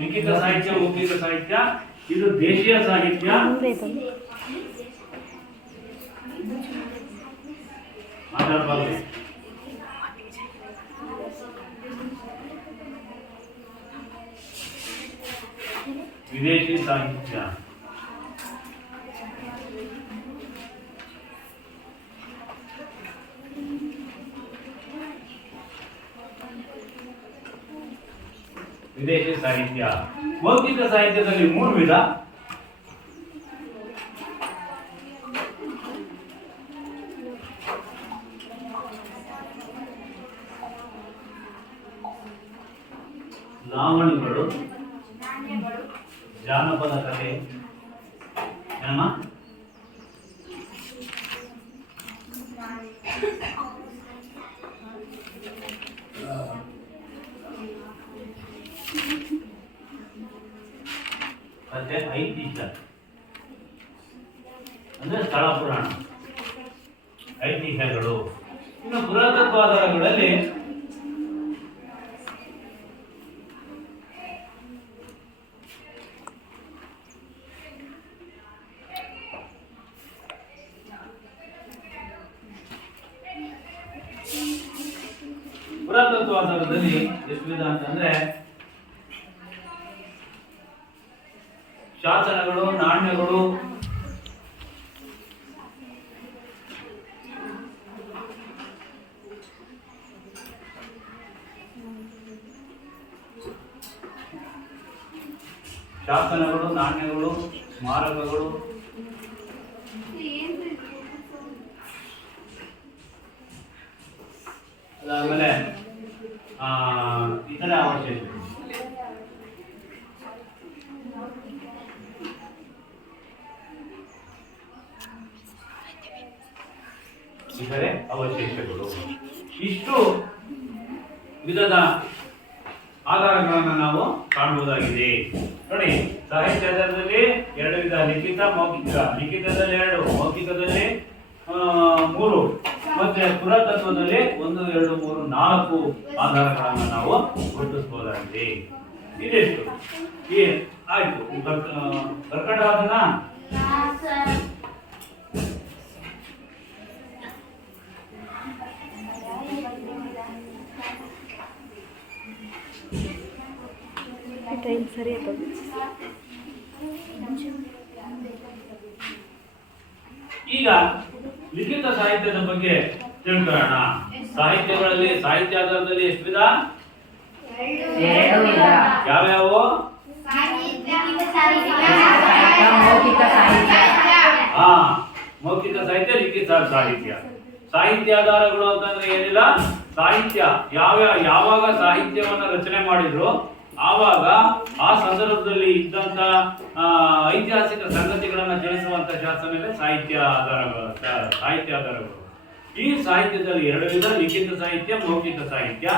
ಲಿಖಿತ ಸಾಹಿತ್ಯ, ಮೌಖಿಕ ಸಾಹಿತ್ಯ. ಇದು ದೇಶೀಯ ಸಾಹಿತ್ಯ, ವಿದೇಶಿ ಸಾಹಿತ್ಯ. ವಿದೇಶಿ ಸಾಹಿತ್ಯ. ಮೌಖಿಕ ಸಾಹಿತ್ಯದಲ್ಲಿ ಮೂರು ವಿಧ. ಲಾವಣಿಗಳು, ಜಾನಪದ ಕಥೆ, ಮತ್ತೆ ಐತಿಹ್ಯ ಅಂದ್ರೆ ಸ್ಥಳ ಪುರಾಣ, ಐತಿಹ್ಯಗಳು. ಇನ್ನು ಪುರಾತತ್ವ ಆಧಾರಗಳಲ್ಲಿ ಎಷ್ಟು ವಿಧ ಅಂತಂದ್ರೆ ಶಾಸನಗಳು, ನಾಣ್ಯಗಳು, ನಾಣ್ಯಗಳು, ಸ್ಮಾರಕಗಳು, ಅದಾದ್ಮೇಲೆ ಇತರ ಅವಶೇಷಗಳು. ಇತರೆ ಅವಶೇಷಗಳು. ಇಷ್ಟು ವಿಧದ ಆಧಾರಗಳನ್ನು ನಾವು ಕಾಣಬಹುದಾಗಿದೆ. ನೋಡಿ, ಸಾಹಿತ್ಯದಲ್ಲಿ 2 ವಿಧ, ಲಿಖಿತ, ಮೌಖಿಕ. ಲಿಖಿತದಲ್ಲಿ 2, ಮೌಖಿಕದಲ್ಲಿ 3, ಮತ್ತೆ ಪುರಾತತ್ವದಲ್ಲಿ 1, 2, 3, 4 ಆಧಾರಗಳನ್ನು ನಾವು ಗುರುತಿಸಬಹುದಾಗಿದೆ. ಇದೆಷ್ಟು ಆಯ್ತು. ಬರ್ಕಂಡವಾದನ ಟೈಮ್ ಸರಿ ಆಯ್ತು. ಈಗ ಲಿಖಿತ ಸಾಹಿತ್ಯದ ಬಗ್ಗೆ ತಿಳ್ಕೊಳ್ಳೋಣ. ಸಾಹಿತ್ಯಗಳಲ್ಲಿ, ಸಾಹಿತ್ಯ ಆಧಾರದಲ್ಲಿ ಎಷ್ಟು ವಿಧ? 2 ವಿಧ. ಯಾವ್ಯಾವು? ಮೌಖಿಕ ಸಾಹಿತ್ಯ, ಲಿಖಿತ ಸಾಹಿತ್ಯ. ಸಾಹಿತ್ಯ ಆಧಾರಗಳು ಅಂತಂದ್ರೆ ಏನಿಲ್ಲ, ಸಾಹಿತ್ಯ ಯಾವಾಗ ಸಾಹಿತ್ಯವನ್ನ ರಚನೆ ಮಾಡಿದ್ರು ಆವಾಗ ಆ ಸಂದರ್ಭದಲ್ಲಿ ಇದ್ದಂತ ಐತಿಹಾಸಿಕ ಸಂಗತಿಗಳನ್ನ ತಿಳಿಸುವಂತ ಶಾಸನವೇ ಸಾಹಿತ್ಯ ಆಧಾರಗಳು. ಈ ಸಾಹಿತ್ಯದಲ್ಲಿ 2 ವಿಧ, ಲಿಖಿತ ಸಾಹಿತ್ಯ, ಮೌಖಿಕ ಸಾಹಿತ್ಯ.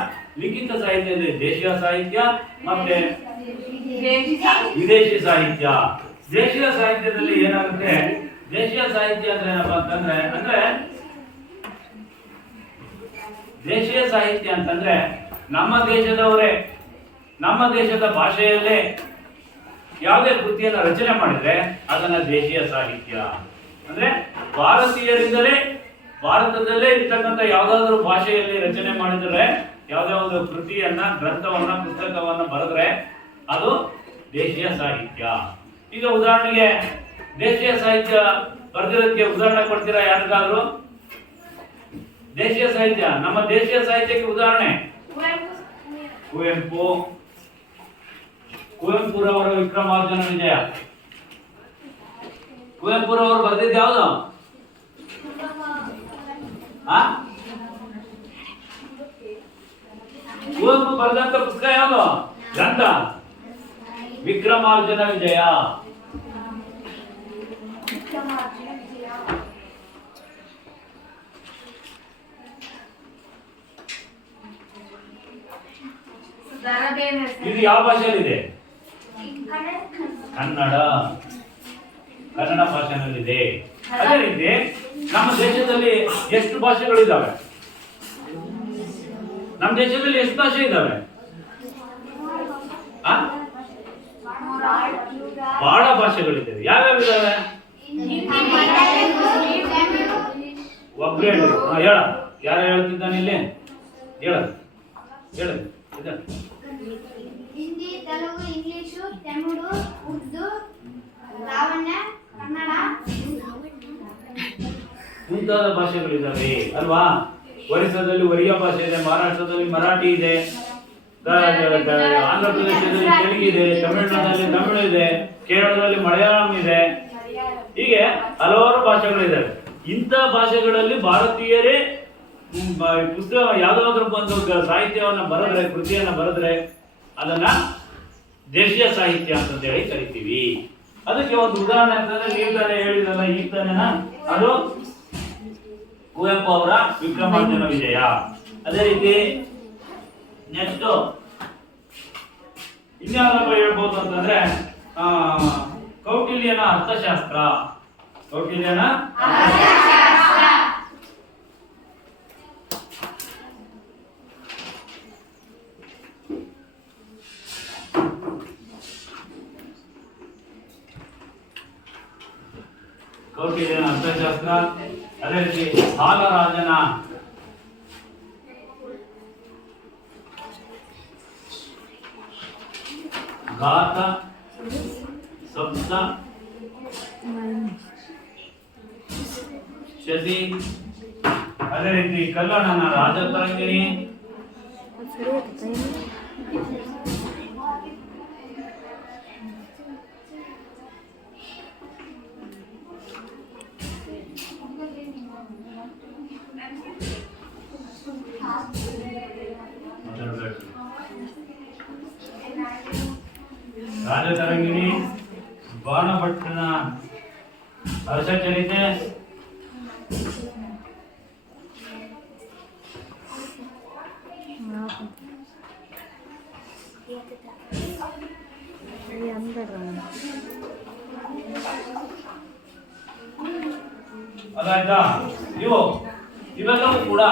ಲಿಖಿತ ಸಾಹಿತ್ಯದಲ್ಲಿ ದೇಶೀಯ ಸಾಹಿತ್ಯ ಮತ್ತೆ ವಿದೇಶಿ ಸಾಹಿತ್ಯ. ದೇಶೀಯ ಸಾಹಿತ್ಯದಲ್ಲಿ ಏನಾಗುತ್ತೆ, ದೇಶೀಯ ಸಾಹಿತ್ಯ ಅಂದ್ರೆ ಏನಪ್ಪಾ ಅಂತಂದ್ರೆ ದೇಶೀಯ ಸಾಹಿತ್ಯ ಅಂತಂದ್ರೆ ನಮ್ಮ ದೇಶದವರೇ ನಮ್ಮ ದೇಶದ ಭಾಷೆಯಲ್ಲೇ ಯಾವುದೇ ಕೃತಿಯನ್ನು ರಚನೆ ಮಾಡಿದ್ರೆ ಅದನ್ನ ದೇಶೀಯ ಸಾಹಿತ್ಯ ಅಂದ್ರೆ ಭಾರತೀಯರಿಂದಲೇ ಭಾರತದಲ್ಲೇ ಇರ್ತಕ್ಕಂಥ ಯಾವುದಾದ್ರೂ ಭಾಷೆಯಲ್ಲಿ ರಚನೆ ಮಾಡಿದ್ರೆ, ಯಾವುದೇ ಒಂದು ಕೃತಿಯನ್ನ, ಗ್ರಂಥವನ್ನ, ಪುಸ್ತಕವನ್ನ ಬರೆದ್ರೆ ಅದು ದೇಶೀಯ ಸಾಹಿತ್ಯ. ಈಗ ಉದಾಹರಣೆಗೆ ದೇಶೀಯ ಸಾಹಿತ್ಯ ಬರೆದಿರೋದಕ್ಕೆ ಉದಾಹರಣೆ ಕೊಡ್ತೀರಾ ಯಾರಿಗಾದ್ರೂ? ದೇಶೀಯ ಸಾಹಿತ್ಯ, ನಮ್ಮ ದೇಶೀಯ ಸಾಹಿತ್ಯಕ್ಕೆ ಉದಾಹರಣೆ ಕುವೆಂಪುರವರ ವಿಕ್ರಮಾರ್ಜುನ ವಿಜಯ. ಕುವೆಂಪುರವರು ಬರೆದಿದ್ದು ಯಾವುದು? ಕುವೆಂಪು ಬರೆದಂತ ಪುಸ್ತಕ ಯಾವುದು? ಗ್ರಂಥ ವಿಕ್ರಮಾರ್ಜುನ ವಿಜಯ. ಇದು ಯಾವ ಭಾಷೆಯಲ್ಲಿದೆ? ಕನ್ನಡ ಭಾಷೆಯಲ್ಲಿದೆ. ಅದೇ ರೀತಿ ನಮ್ಮ ದೇಶದಲ್ಲಿ ಎಷ್ಟು ಭಾಷೆಗಳಿದ್ದಾವೆ? ನಮ್ಮ ದೇಶದಲ್ಲಿ ಎಷ್ಟು ಭಾಷೆ ಇದ್ದಾವೆ? ಬಹಳ ಭಾಷೆಗಳಿದ್ದಾವೆ. ಯಾವ್ಯಾವ ಇದ್ದಾವೆ? ಒಬ್ರು ಹೇಳಿ. ಹೇಳ, ಯಾರು ಹೇಳ್ತಿದ್ದಾನೆ ಇಲ್ಲಿ? ಹೇಳ ಹೇಳ. ಹಿಂದಿ, ತೆಲುಗು, ಇಂಗ್ಲಿಷು, ತಮಿಳು, ಉರ್ದು, ಲಾವಣ್ಯ, ಕನ್ನಡ ಮುಂತಾದ ಭಾಷೆಗಳಿದ್ದಾವೆ ಅಲ್ವಾ? ಒರಿಸ್ಸಾದಲ್ಲಿ ಒರಿಯಾ ಭಾಷೆ ಇದೆ, ಮಹಾರಾಷ್ಟ್ರದಲ್ಲಿ ಮರಾಠಿ ಇದೆ, ಆಂಧ್ರ ಪ್ರದೇಶದಲ್ಲಿ ತೆಲುಗು ಇದೆ, ತಮಿಳುನಾಡಲ್ಲಿ ತಮಿಳು ಇದೆ, ಕೇರಳದಲ್ಲಿ ಮಲಯಾಳಂ ಇದೆ. ಹೀಗೆ ಹಲವಾರು ಭಾಷೆಗಳಿದ್ದಾವೆ. ಇಂಥ ಭಾಷೆಗಳಲ್ಲಿ ಭಾರತೀಯರೇ ಪುಸ್ತಕ ಯಾವುದಾದ್ರೂ ಒಂದು ಸಾಹಿತ್ಯವನ್ನ ಬರೆದ್ರೆ, ಕೃತಿಯನ್ನ ಬರೆದ್ರೆ ಅದನ್ನ ದೇಶೀಯ ಸಾಹಿತ್ಯ ಅಂತ ಹೇಳಿ ಕರಿತೀವಿ. ಅದಕ್ಕೆ ಒಂದು ಉದಾಹರಣೆ ಅಂತಂದ್ರೆ ನೀವು ತಾನೇ ಹೇಳಿದ್ರಲ್ಲ, ಈಗ ತಾನೇನ, ಅದು ಕುವೆಂಪು ಅವರ ವಿಕ್ರಮಾರ್ಜುನ ವಿಜಯ. ಅದೇ ರೀತಿ ನೆಕ್ಸ್ಟ್ ಇನ್ಯಾವುದಪ್ಪ ಹೇಳ್ಬೋದು ಅಂತಂದ್ರೆ ಕೌಟಿಲ್ಯನ ಅರ್ಥಶಾಸ್ತ್ರ. ಕೌಟಿಲ್ಯನ ಕೌಟಿಲ್ಯನ ಅರ್ಥಶಾಸ್ತ್ರ. ಅದೇ ರೀತಿ ಹಾಲರಾಜನ ಗಾತ ಸಪ್ತ ಶತಿ. ಅದೇ ರೀತಿ ಕಲ್ಲಣ್ಣನ ರಾಜತರಂಗಿಣಿ. ಅದು ಸರಿ ಆಯ್ತಾ ರಾಜತರಂಗಿಣಿ, ಬಾಣಭಟ್ಟನ ಹರ್ಷಚರಿತೆ, ಅದಾಯ್ತಾ. ಇವೆಲ್ಲವೂ ಕೂಡ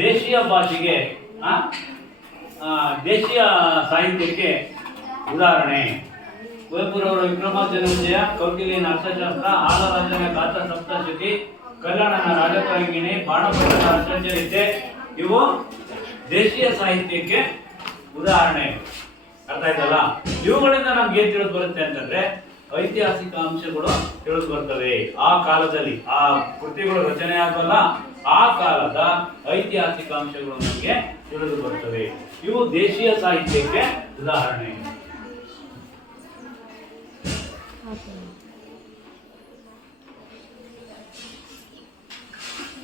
ದೇಶೀಯ ಭಾಷೆಗೆ ದೇಶೀಯ ಸಾಹಿತ್ಯಕ್ಕೆ ಉದಾಹರಣೆ. ಕುವೆಂಪುರವರ ವಿಕ್ರಮಾದಿತ್ಯ, ಕೌಟಿಲ್ಯನ ಅರ್ಥಶಾಸ್ತ್ರ, ಹಾಲರಾಜನ ಗಾತ ಸಪ್ತಶತಿ, ಕಲ್ಲಣ್ಣನ ರಾಜತರಂಗಿಣಿ, ಬಾಣಭಟ್ಟನ ಹರ್ಷಚರಿತೆ ಇವು ದೇಶೀಯ ಸಾಹಿತ್ಯಕ್ಕೆ ಉದಾಹರಣೆ. ಅರ್ಥ ಆಯ್ತಲ್ಲ. ಇವುಗಳಿಂದ ನಮ್ಗೆ ಏನ್ ತಿಳಿದು ಬರುತ್ತೆ ಅಂತಂದ್ರೆ ಐತಿಹಾಸಿಕ ಅಂಶಗಳು ತಿಳಿದು ಬರ್ತವೆ. ಆ ಕಾಲದಲ್ಲಿ ಆ ಕೃತಿಗಳು ರಚನೆ ಆಗಲ್ಲ, ಆ ಕಾಲದ ಐತಿಹಾಸಿಕ ಅಂಶಗಳು ನಮಗೆ ತಿಳಿದು ಬರ್ತವೆ. ಇವು ದೇಶೀಯ ಸಾಹಿತ್ಯಕ್ಕೆ ಉದಾಹರಣೆ.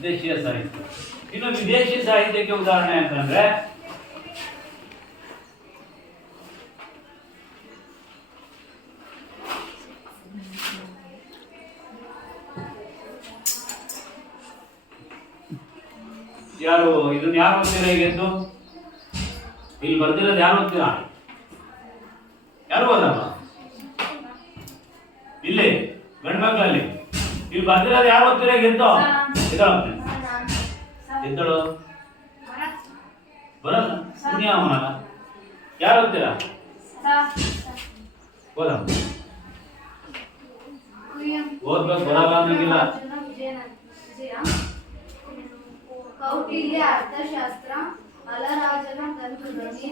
ದೇಶೀಯ ಸಾಹಿತ್ಯ. ಇನ್ನು ವಿದೇಶಿ ಸಾಹಿತ್ಯಕ್ಕೆ ಉದಾಹರಣೆ ಅಂತಂದ್ರೆ ಯಾರು ಇದನ್ನ ಯಾರು ಓದ್ತೀರಾ? ಈಗೆದ್ದು ಇಲ್ಲಿ ಬರ್ದಿರೋದು ಯಾರು ಓದ್ತೀರಾ? ಯಾರು ಓದಲ್ಲ? ಇಲ್ಲಿ ಗಂಡ ಮಕ್ಕಳಲ್ಲಿ ಇಲ್ಲಿ ಬರ್ದಿರೋದು ಯಾರು ಓದ್ತೀರಾ? ಗೆದ್ದು ಎದ್ದಳು ಬರಲ್ಲ. ಪುಣ್ಯಾವನಲ್ಲ. ಯಾರು ಓದ್ತೀರಾ? ಓದಮ್ಮ. ಓದ್ಬೇಕು, ಬರಲ್ಲ ಅನ್ನೋಂಗಿಲ್ಲ. ಕೌಟಿಲ್ಯ ಅರ್ಥಶಾಸ್ತ್ರ, ಹಾಲರಾಜನ ಗ್ರಂಥದಲ್ಲಿ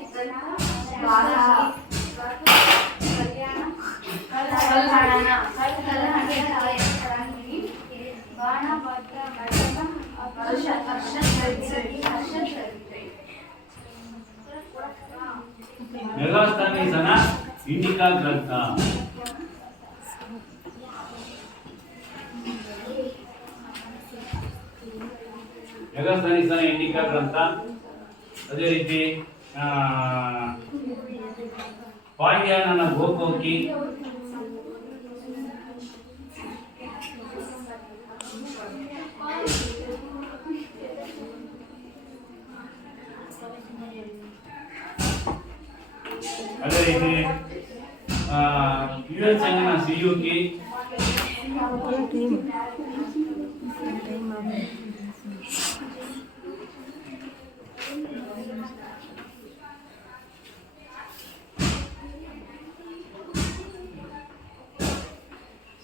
ಮೆಗಾಸ್ಥಾನೀಸನ ಇಂಡಿಕಾ ಗ್ರಂಥ. ಮೆಗಾಸ್ಥಾನೀಸನ ಇಂಡಿಕಾ ಗ್ರಂಥ. ಅದೇ ರೀತಿ ಪಾಂಡ್ಯನ ಗೋಕೋಕಿ, ಅದೇ ರೀತಿ ಯುಎನ್ ಸಂಗನ ಸಿಯುಕಿ,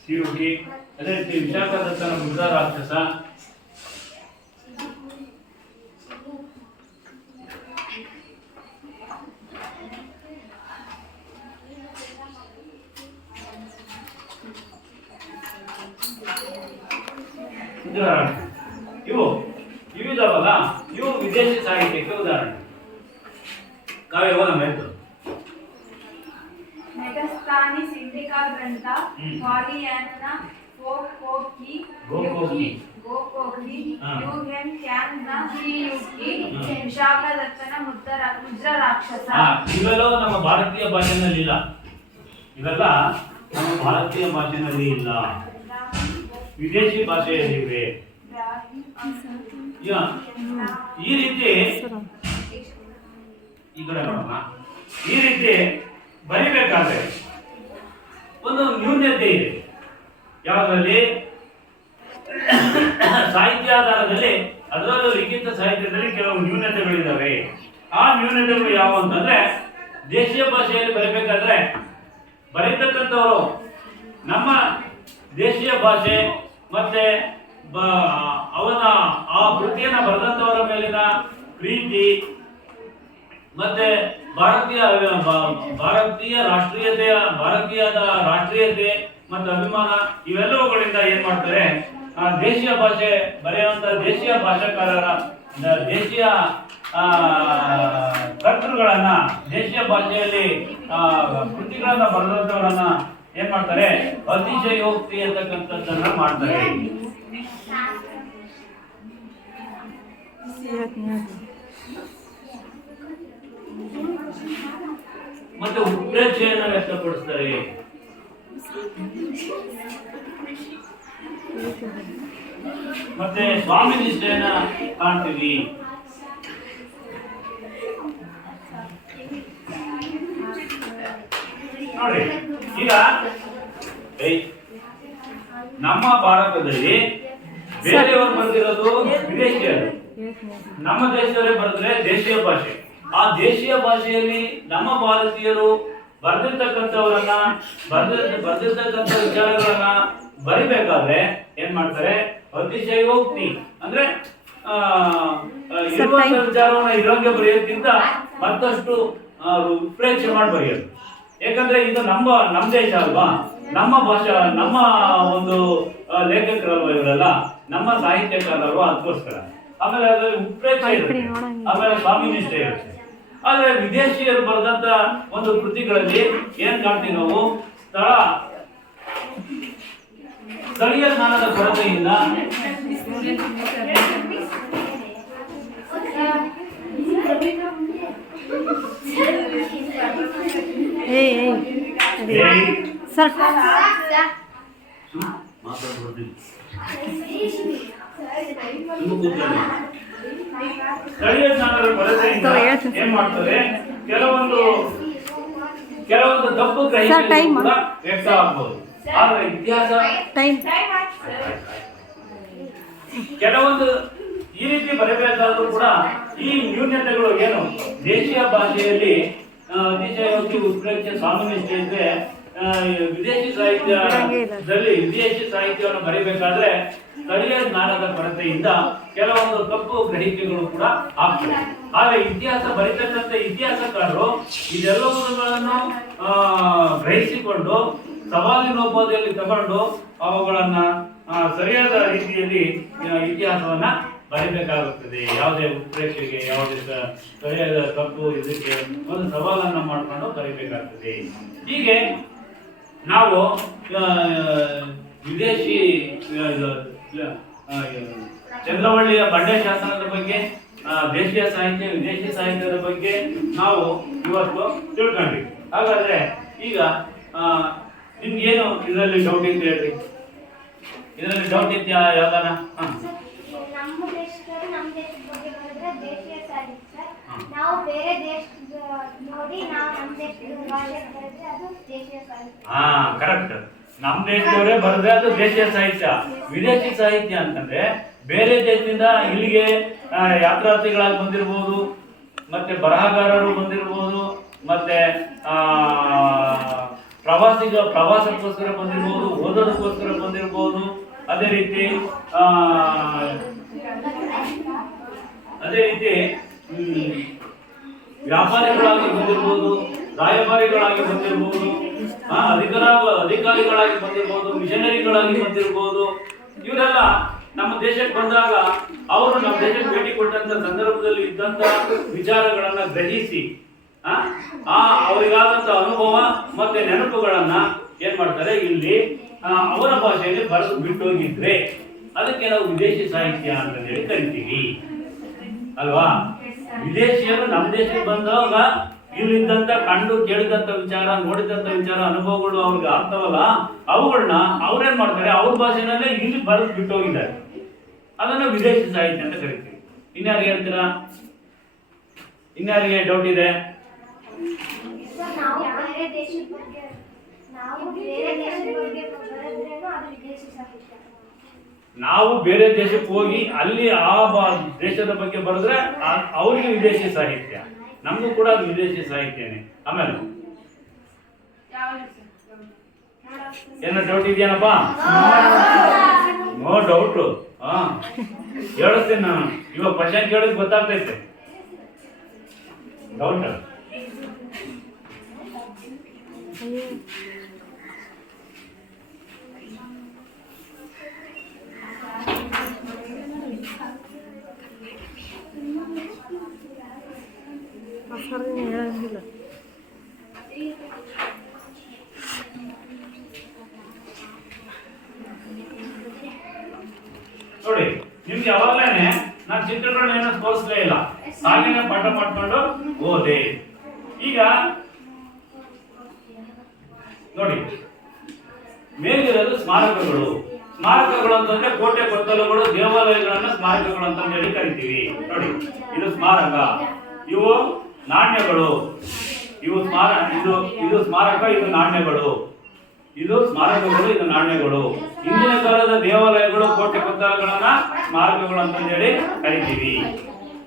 ಸಿಯುಕಿ. ಅದೇ ರೀತಿ ವಿಶಾಖದತ್ತನ ಬುದ್ಧ ರಾಕ್ಷಸ, ಇವು ಇವಿದಾವಲ್ಲ, ಇವು ವಿದೇಶಿ ಸಾಹಿತ್ಯಕ್ಕೆ ಉದಾಹರಣೆ. ಕಾವ್ಯ ಓದಮ್ಮ ಎದ್ದು. ಮೆಗಾಸ್ಥಾನೀಸ್ ಇಂಡಿಕಾ ಗ್ರಂಥ, ಪಾಲಿಯಾನ್ನ ಗೋಕೋಕಿ, ಯುಎನ್ ಕ್ಯಾನ್ನ ಸಿಯುಕಿ, ವಿಶಾಖದತ್ತನ ಮುದ್ರ ರಾಕ್ಷಸ. ಇವೆಲ್ಲವೂ ನಮ್ಮ ಭಾರತೀಯ ಭಾಷೆನಲ್ಲಿ ಇಲ್ಲ. ಇವೆಲ್ಲ ನಮ್ಮ ಭಾರತೀಯ ಭಾಷೆನಲ್ಲಿ ಇಲ್ಲ, ವಿದೇಶಿ ಭಾಷೆಯಲ್ಲಿವೆ. ಈ ರೀತಿ ಈ ಕಡೆ ನೋಡೋಣ. ಈ ರೀತಿ ಬರಿಬೇಕಾದ್ರೆ ಒಂದು ನ್ಯೂನ್ಯತೆ ಇದೆ. ಯಾವುದರಲ್ಲಿ ಸಾಹಿತ್ಯಾಧಾರದಲ್ಲಿ, ಅದರಲ್ಲೂ ಲಿಖಿತ ಸಾಹಿತ್ಯದಲ್ಲಿ ಕೆಲವು ನ್ಯೂನತೆಗಳಿದ್ದಾವೆ. ಆ ನ್ಯೂನತೆಗಳು ಯಾವ ಅಂತಂದ್ರೆ, ದೇಶೀಯ ಭಾಷೆಯಲ್ಲಿ ಬರೀಬೇಕಾದ್ರೆ ಬರೀತಕ್ಕಂಥವರು ನಮ್ಮ ದೇಶೀಯ ಭಾಷೆ ಮತ್ತೆ ಅವನ ಆ ಕೃತಿಯನ್ನ ಬರೆದಂಥವರ ಮೇಲಿನ ಪ್ರೀತಿ ಮತ್ತೆ ಭಾರತೀಯದ ರಾಷ್ಟ್ರೀಯತೆ ಮತ್ತು ಅಭಿಮಾನ ಇವೆಲ್ಲವುಗಳಿಂದ ಏನ್ ಮಾಡ್ತಾರೆ, ದೇಶೀಯ ಭಾಷೆ ಬರೆಯುವಂತ ದೇಶೀಯ ಭಾಷಾಕಾರರ ದೇಶೀಯ ಕರ್ತೃಗಳನ್ನ, ದೇಶೀಯ ಭಾಷೆಯಲ್ಲಿ ಕೃತಿಗಳನ್ನ ಬರೆದಂತವರನ್ನ ಏನ್ ಮಾಡ್ತಾರೆ, ಅತಿಶಯೋಕ್ತಿ ಅಂತಕ್ಕಂಥದ್ದನ್ನ ಮಾಡ್ತಾರೆ. ಮತ್ತೆ ಉತ್ಪ್ರೇಕ್ಷೆಯನ್ನು ವ್ಯಕ್ತಪಡಿಸ್ತಾರೆ. ಮತ್ತೆ ಸ್ವಾಮಿ ನಿಷ್ಠೆಯನ್ನ ಕಾಣ್ತೀವಿ. ನೋಡಿ, ಈಗ ನಮ್ಮ ಭಾರತದಲ್ಲಿ ಬೇರೆಯವರು ಬರೆದಿರೋದು ವಿದೇಶಿಯರು, ನಮ್ಮ ದೇಶದವರೇ ಬರೆದ್ರೆ ದೇಶೀಯ ಭಾಷೆ. ಆ ದೇಶೀಯ ಭಾಷೆಯಲ್ಲಿ ನಮ್ಮ ಭಾರತೀಯರು ಬರೆದಿರ್ತಕ್ಕಂಥವರನ್ನ ಬರೆದಿರ್ತಕ್ಕಂಥ ವಿಚಾರಗಳನ್ನ ಬರಿಬೇಕಾದ್ರೆ ಏನ್ ಮಾಡ್ತಾರೆ, ಅತಿಶಯೋಕ್ತಿ ಅಂದ್ರೆ ಇರುವಂತ ವಿಚಾರವನ್ನ ಇರೋಂಗೆ ಬರೆಯೋದ್ಕಿಂತ ಮತ್ತಷ್ಟು ಉತ್ಪ್ರೇಕ್ಷೆ ಮಾಡಿ ಬರೆಯೋದು. ಯಾಕಂದ್ರೆ ಇದು ನಮ್ಮ ದೇಶ ಅಲ್ವಾ, ನಮ್ಮ ಭಾಷಾ, ನಮ್ಮ ಒಂದು ಲೇಖಕರಲ್ವ ಇವರೆಲ್ಲ, ನಮ್ಮ ಸಾಹಿತ್ಯಕಾರರು, ಅದಕ್ಕೋಸ್ಕರ. ಆಮೇಲೆ ಅದರಲ್ಲಿ ಉತ್ಪ್ರೇಕ್ಷೆ ಇರುತ್ತೆ, ಆಮೇಲೆ ಸ್ವಾಮಿ ನಿಷ್ಠೆ ಇರುತ್ತೆ. ಆದ್ರೆ ವಿದೇಶಿಯರು ಬರೆದಂತ ಒಂದು ಕೃತಿಗಳಲ್ಲಿ ಏನ್ ಕಾಣ್ತೀವಿ ನಾವು, ಸ್ಥಳೀಯ ಜ್ಞಾನದ ಕೊರತೆಯಿಂದ ಸ್ಥಳೀಯ ಜ್ಞಾನದ ಕೊರತೆಯಿಂದ ಏನ್ ಮಾಡ್ತಾರೆ, ಕೆಲವೊಂದು ತಪ್ಪು ಗ್ರಹಿಕೆ ಕೂಡ ವ್ಯಕ್ತ ಆಗ್ಬೋದು. ಆದ್ರೆ ಇತಿಹಾಸ ಕೆಲವೊಂದು ಈ ರೀತಿ ಬರಬೇಕಾದ್ರೂ ಕೂಡ ಈ ನ್ಯೂನತೆಗಳು ಏನು, ದೇಶೀಯ ಭಾಷೆಯಲ್ಲಿ ಅತಿಶಯೋಕ್ತಿ, ಉತ್ಪ್ರೇಕ್ಷೆ, ಸ್ವಾಮಿನಿಷ್ಠೆ ಇದ್ರೆ ವಿದೇಶಿ ಸಾಹಿತ್ಯವನ್ನು ಬರೀಬೇಕಾದ್ರೆ ಸ್ಥಳೀಯ ಜ್ಞಾನದ ಕೊರತೆಯಿಂದ ಕೆಲವೊಂದು ತಪ್ಪು ಗ್ರಹಿಕೆಗಳು ಕೂಡ ಆಗ್ತವೆ. ಆದ್ರೆ ಇತಿಹಾಸ ಬರೀತಕ್ಕಂಥ ಇತಿಹಾಸಕಾರರು ಇದೆಲ್ಲವನ್ನು ಗ್ರಹಿಸಿಕೊಂಡು ಸವಾಲಿನೋಪಾದಿಯಲ್ಲಿ ತಗೊಂಡು ಅವುಗಳನ್ನ ಸರಿಯಾದ ರೀತಿಯಲ್ಲಿ ಇತಿಹಾಸವನ್ನ ಬರೀಬೇಕಾಗುತ್ತದೆ. ಯಾವುದೇ ಉತ್ಪ್ರೇಕ್ಷೆಗೆ, ಯಾವುದೇ ಸರಿಯಾದ ತಪ್ಪು ಇದಕ್ಕೆ ಒಂದು ಸವಾಲನ್ನ ಮಾಡಿಕೊಂಡು ಬರೀಬೇಕಾಗ್ತದೆ. ಹೀಗೆ ನಾವು ವಿದೇಶಿ ಚಂದ್ರವಳ್ಳಿಯ ಬಂಡೆ ಶಾಸನದ ಬಗ್ಗೆ, ದೇಶೀಯ ಸಾಹಿತ್ಯ, ವಿದೇಶಿ ಸಾಹಿತ್ಯದ ಬಗ್ಗೆ ನಾವು ಇವತ್ತು ತಿಳ್ಕೊಂಡ್ವಿ. ಹಾಗಾದ್ರೆ ಈಗ ನಿಮ್ಗೇನು ಇದರಲ್ಲಿ ಡೌಟ್ ಇತ್ತು ಹೇಳ್ರಿ, ಇದರಲ್ಲಿ ಡೌಟ್ ಇದೆಯಾ ಯಾವ್ದಾನ? ನಮ್ಮ ದೇಶದಲ್ಲಿ ನಮ್ಮ ದೇಶದ ಬಗ್ಗೆ ಬರೆದ್ರೆ ದೇಶೀಯ ಸಾಹಿತ್ಯ, ನಾವು ಬೇರೆ ದೇಶದ ನೋಡಿ ನಾವು ನಮ್ಮ ದೇಶದ ಭಾಷೆ ಬರೆದ್ರೆ ಅದು ದೇಶೀಯ ಸಾಹಿತ್ಯ. ಕರೆಕ್ಟ್. ನಮ್ಮ ದೇಶದವರೇ ಬರೆದ್ರೆ ಅದು ದೇಶೀಯ ಸಾಹಿತ್ಯ. ವಿದೇಶಿ ಸಾಹಿತ್ಯ ಅಂತಂದ್ರೆ ಬೇರೆ ದೇಶದಿಂದ ಇಲ್ಲಿಗೆ ಯಾತ್ರಾರ್ಥಿಗಳಾಗಿ ಬಂದಿರ್ಬೋದು, ಮತ್ತೆ ಬರಹಗಾರರು ಬಂದಿರ್ಬೋದು, ಮತ್ತೆ ಪ್ರವಾಸಕ್ಕೋಸ್ಕರ ಬಂದಿರ್ಬೋದು, ಓದೋದಕ್ಕೋಸ್ಕರ ಬಂದಿರ್ಬೋದು. ಅದೇ ರೀತಿ ವ್ಯಾಪಾರಿಗಳಾಗಿ ಬಂದಿರ್ಬೋದು, ರಾಯಭಾರಿಗಳಾಗಿ ಬಂದಿರ್ಬೋದು, ಅಧಿಕಾರಿಗಳಾಗಿ ಬಂದಿರ್ಬೋದು, ಮಿಷನರಿಗಳಾಗಿ ಬಂದಿರ್ಬೋದು. ಇವರೆಲ್ಲ ನಮ್ಮ ದೇಶಕ್ಕೆ ಬಂದಾಗ ಅವರು ನಮ್ಮ ದೇಶಕ್ಕೆ ಭೇಟಿ ಕೊಟ್ಟಂತ ಸಂದರ್ಭದಲ್ಲಿ ಇದ್ದಂತ ವಿಚಾರಗಳನ್ನ ಗ್ರಹಿಸಿ ಅವರಿಗಾದಂತ ಅನುಭವ ಮತ್ತೆ ನೆನಪುಗಳನ್ನ ಏನ್ ಮಾಡ್ತಾರೆ, ಇಲ್ಲಿ ಅವರ ಭಾಷೆಯಲ್ಲಿ ಬರೆದು ಬಿಟ್ಟೋಗಿದ್ರೆ ಅದಕ್ಕೆ ನಾವು ವಿದೇಶಿ ಸಾಹಿತ್ಯ ಅಂತ ಹೇಳಿ ಕರಿತೀವಿ ಅಲ್ವಾ. ವಿದೇಶಿಯರು ನಮ್ಮ ದೇಶಕ್ಕೆ ಬಂದಾಗ ಇಲ್ಲಿದ್ದಂತ ಕಂಡು ಕೇಳಿದಂತ ವಿಚಾರ, ನೋಡಿದಂತ ವಿಚಾರ, ಅನುಭವಗಳು ಅವ್ರಿಗೆ ಆಗ್ತಾವಲ್ಲ, ಅವುಗಳನ್ನ ಅವ್ರೇನ್ ಮಾಡ್ತಾರೆ, ಅವ್ರ ಭಾಷೆನಲ್ಲೇ ಇಲ್ಲಿ ಬರೆದು ಬಿಟ್ಟೋಗಿದ್ದಾರೆ. ಅದನ್ನ ವಿದೇಶಿ ಸಾಹಿತ್ಯ ಅಂತ ಕರಿತೀವಿ. ಇನ್ಯಾರಿಗೆ ಹೇಳ್ತೀರಾ? ಇನ್ಯಾರಿಗೆ ಡೌಟ್ ಇದೆ? ನಾವು ಬೇರೆ ದೇಶದ ಬಗ್ಗೆ ಬರೆದ್ರೇನು ಅದು ವಿದೇಶಿ ಸಾಹಿತ್ಯ. ನಾವು ಬೇರೆ ದೇಶಕ್ಕೆ ಹೋಗಿ ಅಲ್ಲಿ ಆ ದೇಶದ ಬಗ್ಗೆ ಬರೆದ್ರೆ ಅವ್ರಿಗೆ ವಿದೇಶಿ ಸಾಹಿತ್ಯ, ನಮಗೂ ಕೂಡ ಅದು ವಿದೇಶಿ ಸಾಹಿತ್ಯನೇ. ಆಮೇಲೆ ಏನೋ ಡೌಟ್ ಇದೆಯೇನಪ್ಪ? No doubt. ಹೇಳಿಸ್ತೀನಿ ನಾನು, ಇವಾಗ ಕ್ವಶನ್ ಕೇಳಿದ್ ಗೊತ್ತಾಗ್ತೈತೆ. ಡೌಟ್ ನೋಡಿ, ನಿಮ್ಗೆ ಯಾವಾಗ್ಲೇನೆ ನಾನು ಚಿತ್ರಗಳನ್ನ ಏನೋ ತೋರಿಸ್ಲೇ ಇಲ್ಲ, ಹಾಗೇನೆ ಪಾಠ ಮಾಡ್ಕೊಂಡು ಓದೆ. ಈಗ ನೋಡಿ, ಮೇಲಿರೋದು ಸ್ಮಾರಕಗಳು. ಸ್ಮಾರಕಗಳು ಅಂತಂದ್ರೆ ಕೋಟೆ ಕೊತ್ತಲುಗಳು, ದೇವಾಲಯಗಳನ್ನ ಸ್ಮಾರಕಗಳು ಅಂತ ಹೇಳಿ ಕರಿತೀವಿ. ನೋಡಿ, ಇದು ಸ್ಮಾರಕ, ಇವು ನಾಣ್ಯಗಳು, ಇವು ಇದು ಸ್ಮಾರಕ, ಇದು ನಾಣ್ಯಗಳು. ಇದು ಸ್ಮಾರಕಗಳು, ಇದು ನಾಣ್ಯಗಳು. ಹಿಂದಿನ ಕಾಲದ ದೇವಾಲಯಗಳು, ಕೋಟೆ ಕೊತ್ತಲಗಳನ್ನ ಸ್ಮಾರಕಗಳು ಅಂತ ಹೇಳಿ ಕರಿತೀವಿ.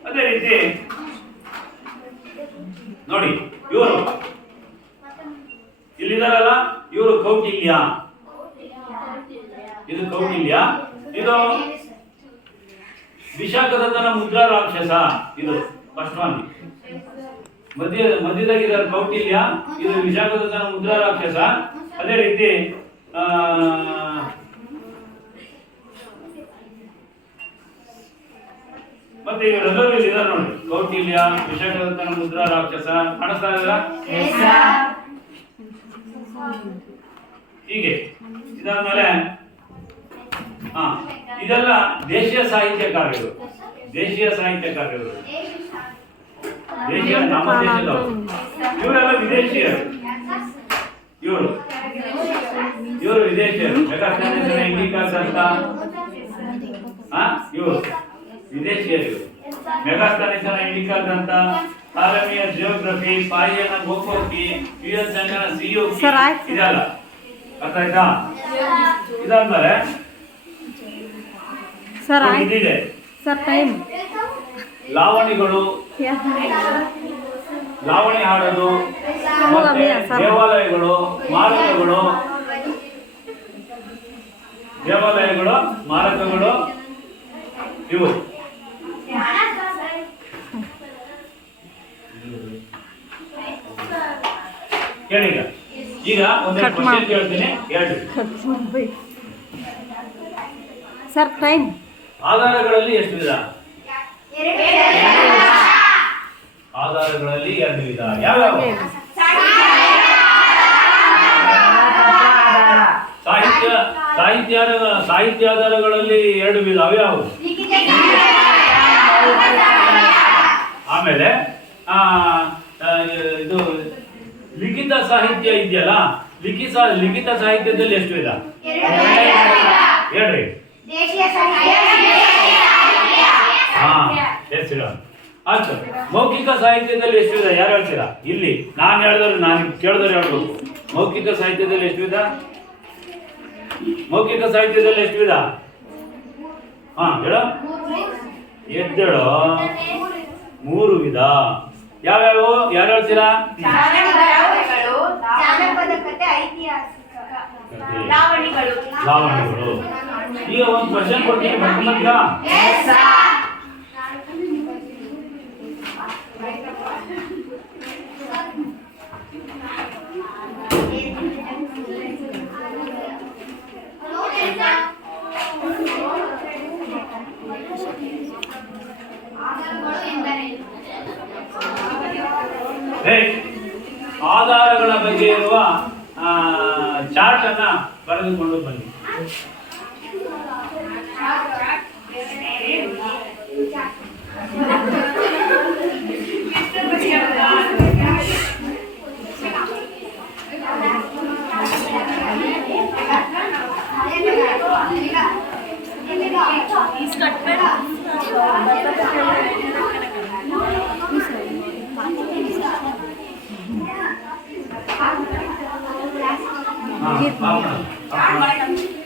ಅದೇ ರೀತಿ ನೋಡಿ, ಇವರು ಇಲ್ಲಿದಾರಲ್ಲ, ಇವರು ಕೌಟಿಲ್ಯ. ಇದು ಕೌಟಿಲ್ಯ. ಇದು ವಿಶಾಖದತ್ತನ ಮುದ್ರಾ ರಾಕ್ಷಸ. ಇದು ಫಸ್ಟ್ ಒನ್. ಮಧ್ಯದಾಗಿದ್ದಾರೆ ಕೌಟಿಲ್ಯ, ಇದು ವಿಶಾಖದತ್ತನ ಮುದ್ರಾ ರಾಕ್ಷಸ. ಅದೇ ರೀತಿ ಮತ್ತೆ ಇವರೆಲ್ಲರೂ ಇಲ್ಲಿದ್ದಾರೆ ನೋಡಿ, ಕೌಟಿಲ್ಯ, ವಿಶಾಖದತ್ತನ ಮುದ್ರಾ ರಾಕ್ಷಸ. ಕಾಣಿಸ್ತಾ ಇದ್ದಾರಾ? ಹೀಗೆ ಇದಾದ್ಮೇಲೆ ಇದೆಲ್ಲ ದೇಶೀಯ ಸಾಹಿತ್ಯಕಾರರು. ದೇಶೀಯ ಸಾಹಿತ್ಯಕಾರರು, ದೇಶೀಯ ನಮ್ಮ ದೇಶದವರು. ಇವರೆಲ್ಲ ವಿದೇಶಿಯರು. ಇವರು ವಿದೇಶಿಯರು. ಇಂಡಿಕಾಸ್ ಅಂತ ಇವರು ವಿದೇಶಿಯರು. ಮೆಗಾಸ್ತಾನಿಸನ ಇಂಡಿಕಾಸ್ ಅಂತ, ತಾಲಮಿಯ ಜಿಯೋಗ್ರಫಿ, ಪಾಯಿಯನ ಗೋಕೋಕಿ, ಯುಎಸ್ ಜಂಗನ ಸಿಯೋಕಿ, ಇದೆಲ್ಲ ಅರ್ಥ ಆಯ್ತಾ? ಇದಾದ್ಮೇಲೆ ಇದಿದೆ ಲಾವಣಿಗಳು, ಲಾವಣಿ ಹಾಡೋದು, ಮತ್ತೆ ದೇವಾಲಯಗಳು, ಸ್ಮಾರಕಗಳು, ದೇವಾಲಯಗಳು, ಸ್ಮಾರಕಗಳು ಇವು. ಕೇಳೀಗ, ಈಗ ಒಂದೇ ಕ್ವಶನ್ ಕೇಳ್ತೀನಿ, ಹೇಳ್ರಿ ಸರ್. ಟೈಮ್. ಆಧಾರಗಳಲ್ಲಿ ಎಷ್ಟು ವಿಧ? ಆಧಾರಗಳಲ್ಲಿ 2 ವಿಧ. ಯಾವ್ಯಾವ? ಸಾಹಿತ್ಯ ಆಧಾರಗಳಲ್ಲಿ 2 ವಿಧ. ಅವ್ಯಾವು? ಆಮೇಲೆ ಇದು ಲಿಖಿತ ಸಾಹಿತ್ಯ ಇದೆಯಲ್ಲ, ಲಿಖಿತ ಸಾಹಿತ್ಯದಲ್ಲಿ ಎಷ್ಟು ವಿಧ? ಹೇಳ್ರಿ. ಆಯ್ತು. ಮೌಖಿಕ ಸಾಹಿತ್ಯದಲ್ಲಿ ಎಷ್ಟು ವಿಧ? ಯಾರು ಹೇಳ್ತೀರಾ? ಇಲ್ಲಿ ನಾನು ಹೇಳಿದ್ರು, ನಾನು ಕೇಳಿದ್ರೆ ಹೇಳ್ಬೇಕು. ಮೌಖಿಕ ಸಾಹಿತ್ಯದಲ್ಲಿ ಎಷ್ಟು ವಿಧ? ಮೌಖಿಕ ಸಾಹಿತ್ಯದಲ್ಲಿ ಎಷ್ಟು ವಿಧ? ಹೇಳೋ, ಎದ್ದೇಳೋ. 3 ವಿಧ. ಯಾವ್ಯಾವು? ಯಾರು ಹೇಳ್ತೀರಾ? ಜಾನಪದ ಕಥೆ, ಐತಿಹಾಸಿಕ, ಲಾವಣಿಗಳು. ಈಗ ಒಂದು ಕ್ವಶನ್ ಕೊಡ್ತೀನಿ, ಬರ್ಕೊಂಡ್ಬಂದ್ರಾ? ಆಧಾರಗಳ ಬಗ್ಗೆ ಇರುವ ಚಾರ್ಟ್ ಅನ್ನ ಬರೆದುಕೊಂಡು ಬನ್ನಿ. ಹಾ, ಆಫ್ ಮಾಡು.